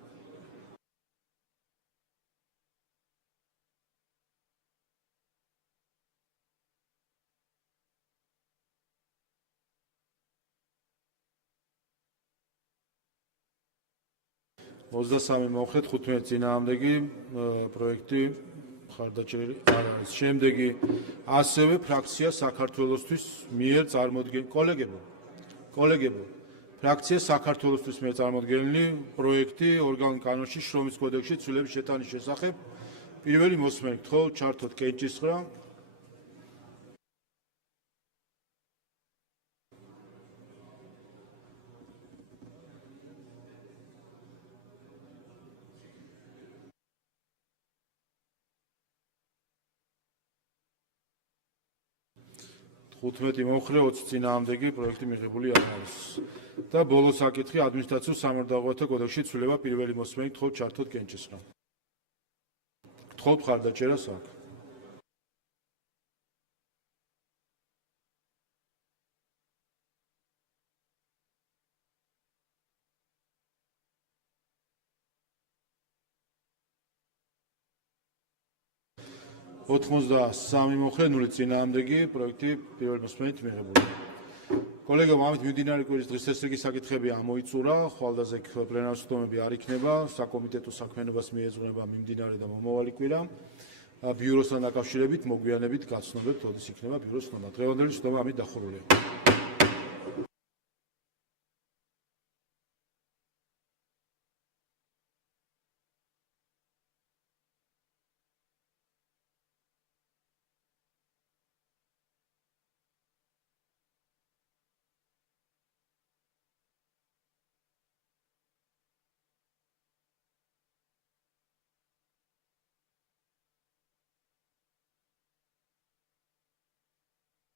ოცდასამი მოხრე, 15 წინააღმდეგი, პროექტი მხარდაჭერილი არ არის. შემდეგი ასევე ფრაქცია საქართველოსთვის მიერ კოლეგებო, ფრაქცია საქართველოსთვის მიერ წარმოდგენილი პროექტი ორგანულ კანონში შრომის კოდექსში ცვლილების შეტანის შესახებ პირველი მოსმენით თხოვთ ჩართოთ კენჭისყრა. ხუთმეტი მოხრე, 20 წინააღმდეგი, პროექტი მიღებული არ არის. და ბოლო საკითხი ადმინისტრაციულ სამართალდაღოთა კოდექსში ცვლილება პირველი მოსმენით თხოვთ ჩართოთ კენჭისყრა. გთხოვთ მხარდაჭერას აქ. ოთხმოცდასამი მოხრე, 0 წინააღმდეგი, პროექტი პირველი მოსმენით მიღებულია. კოლეგებო, ამით მიმდინარე კვირის დღის წესრიგი საკითხები ამოიწურა, ხვალდაზე პლენარული სხდომები არ იქნება, საკომიტეტო საქმიანობას მიეძღვნება მიმდინარე და მომავალი კვირა. ბიუროსთან დაკავშირებით მოგვიანებით გაცნობებთ, როდის იქნება ბიუროს სხდომა. დღევანდელი სხდომა ამით დახურულია.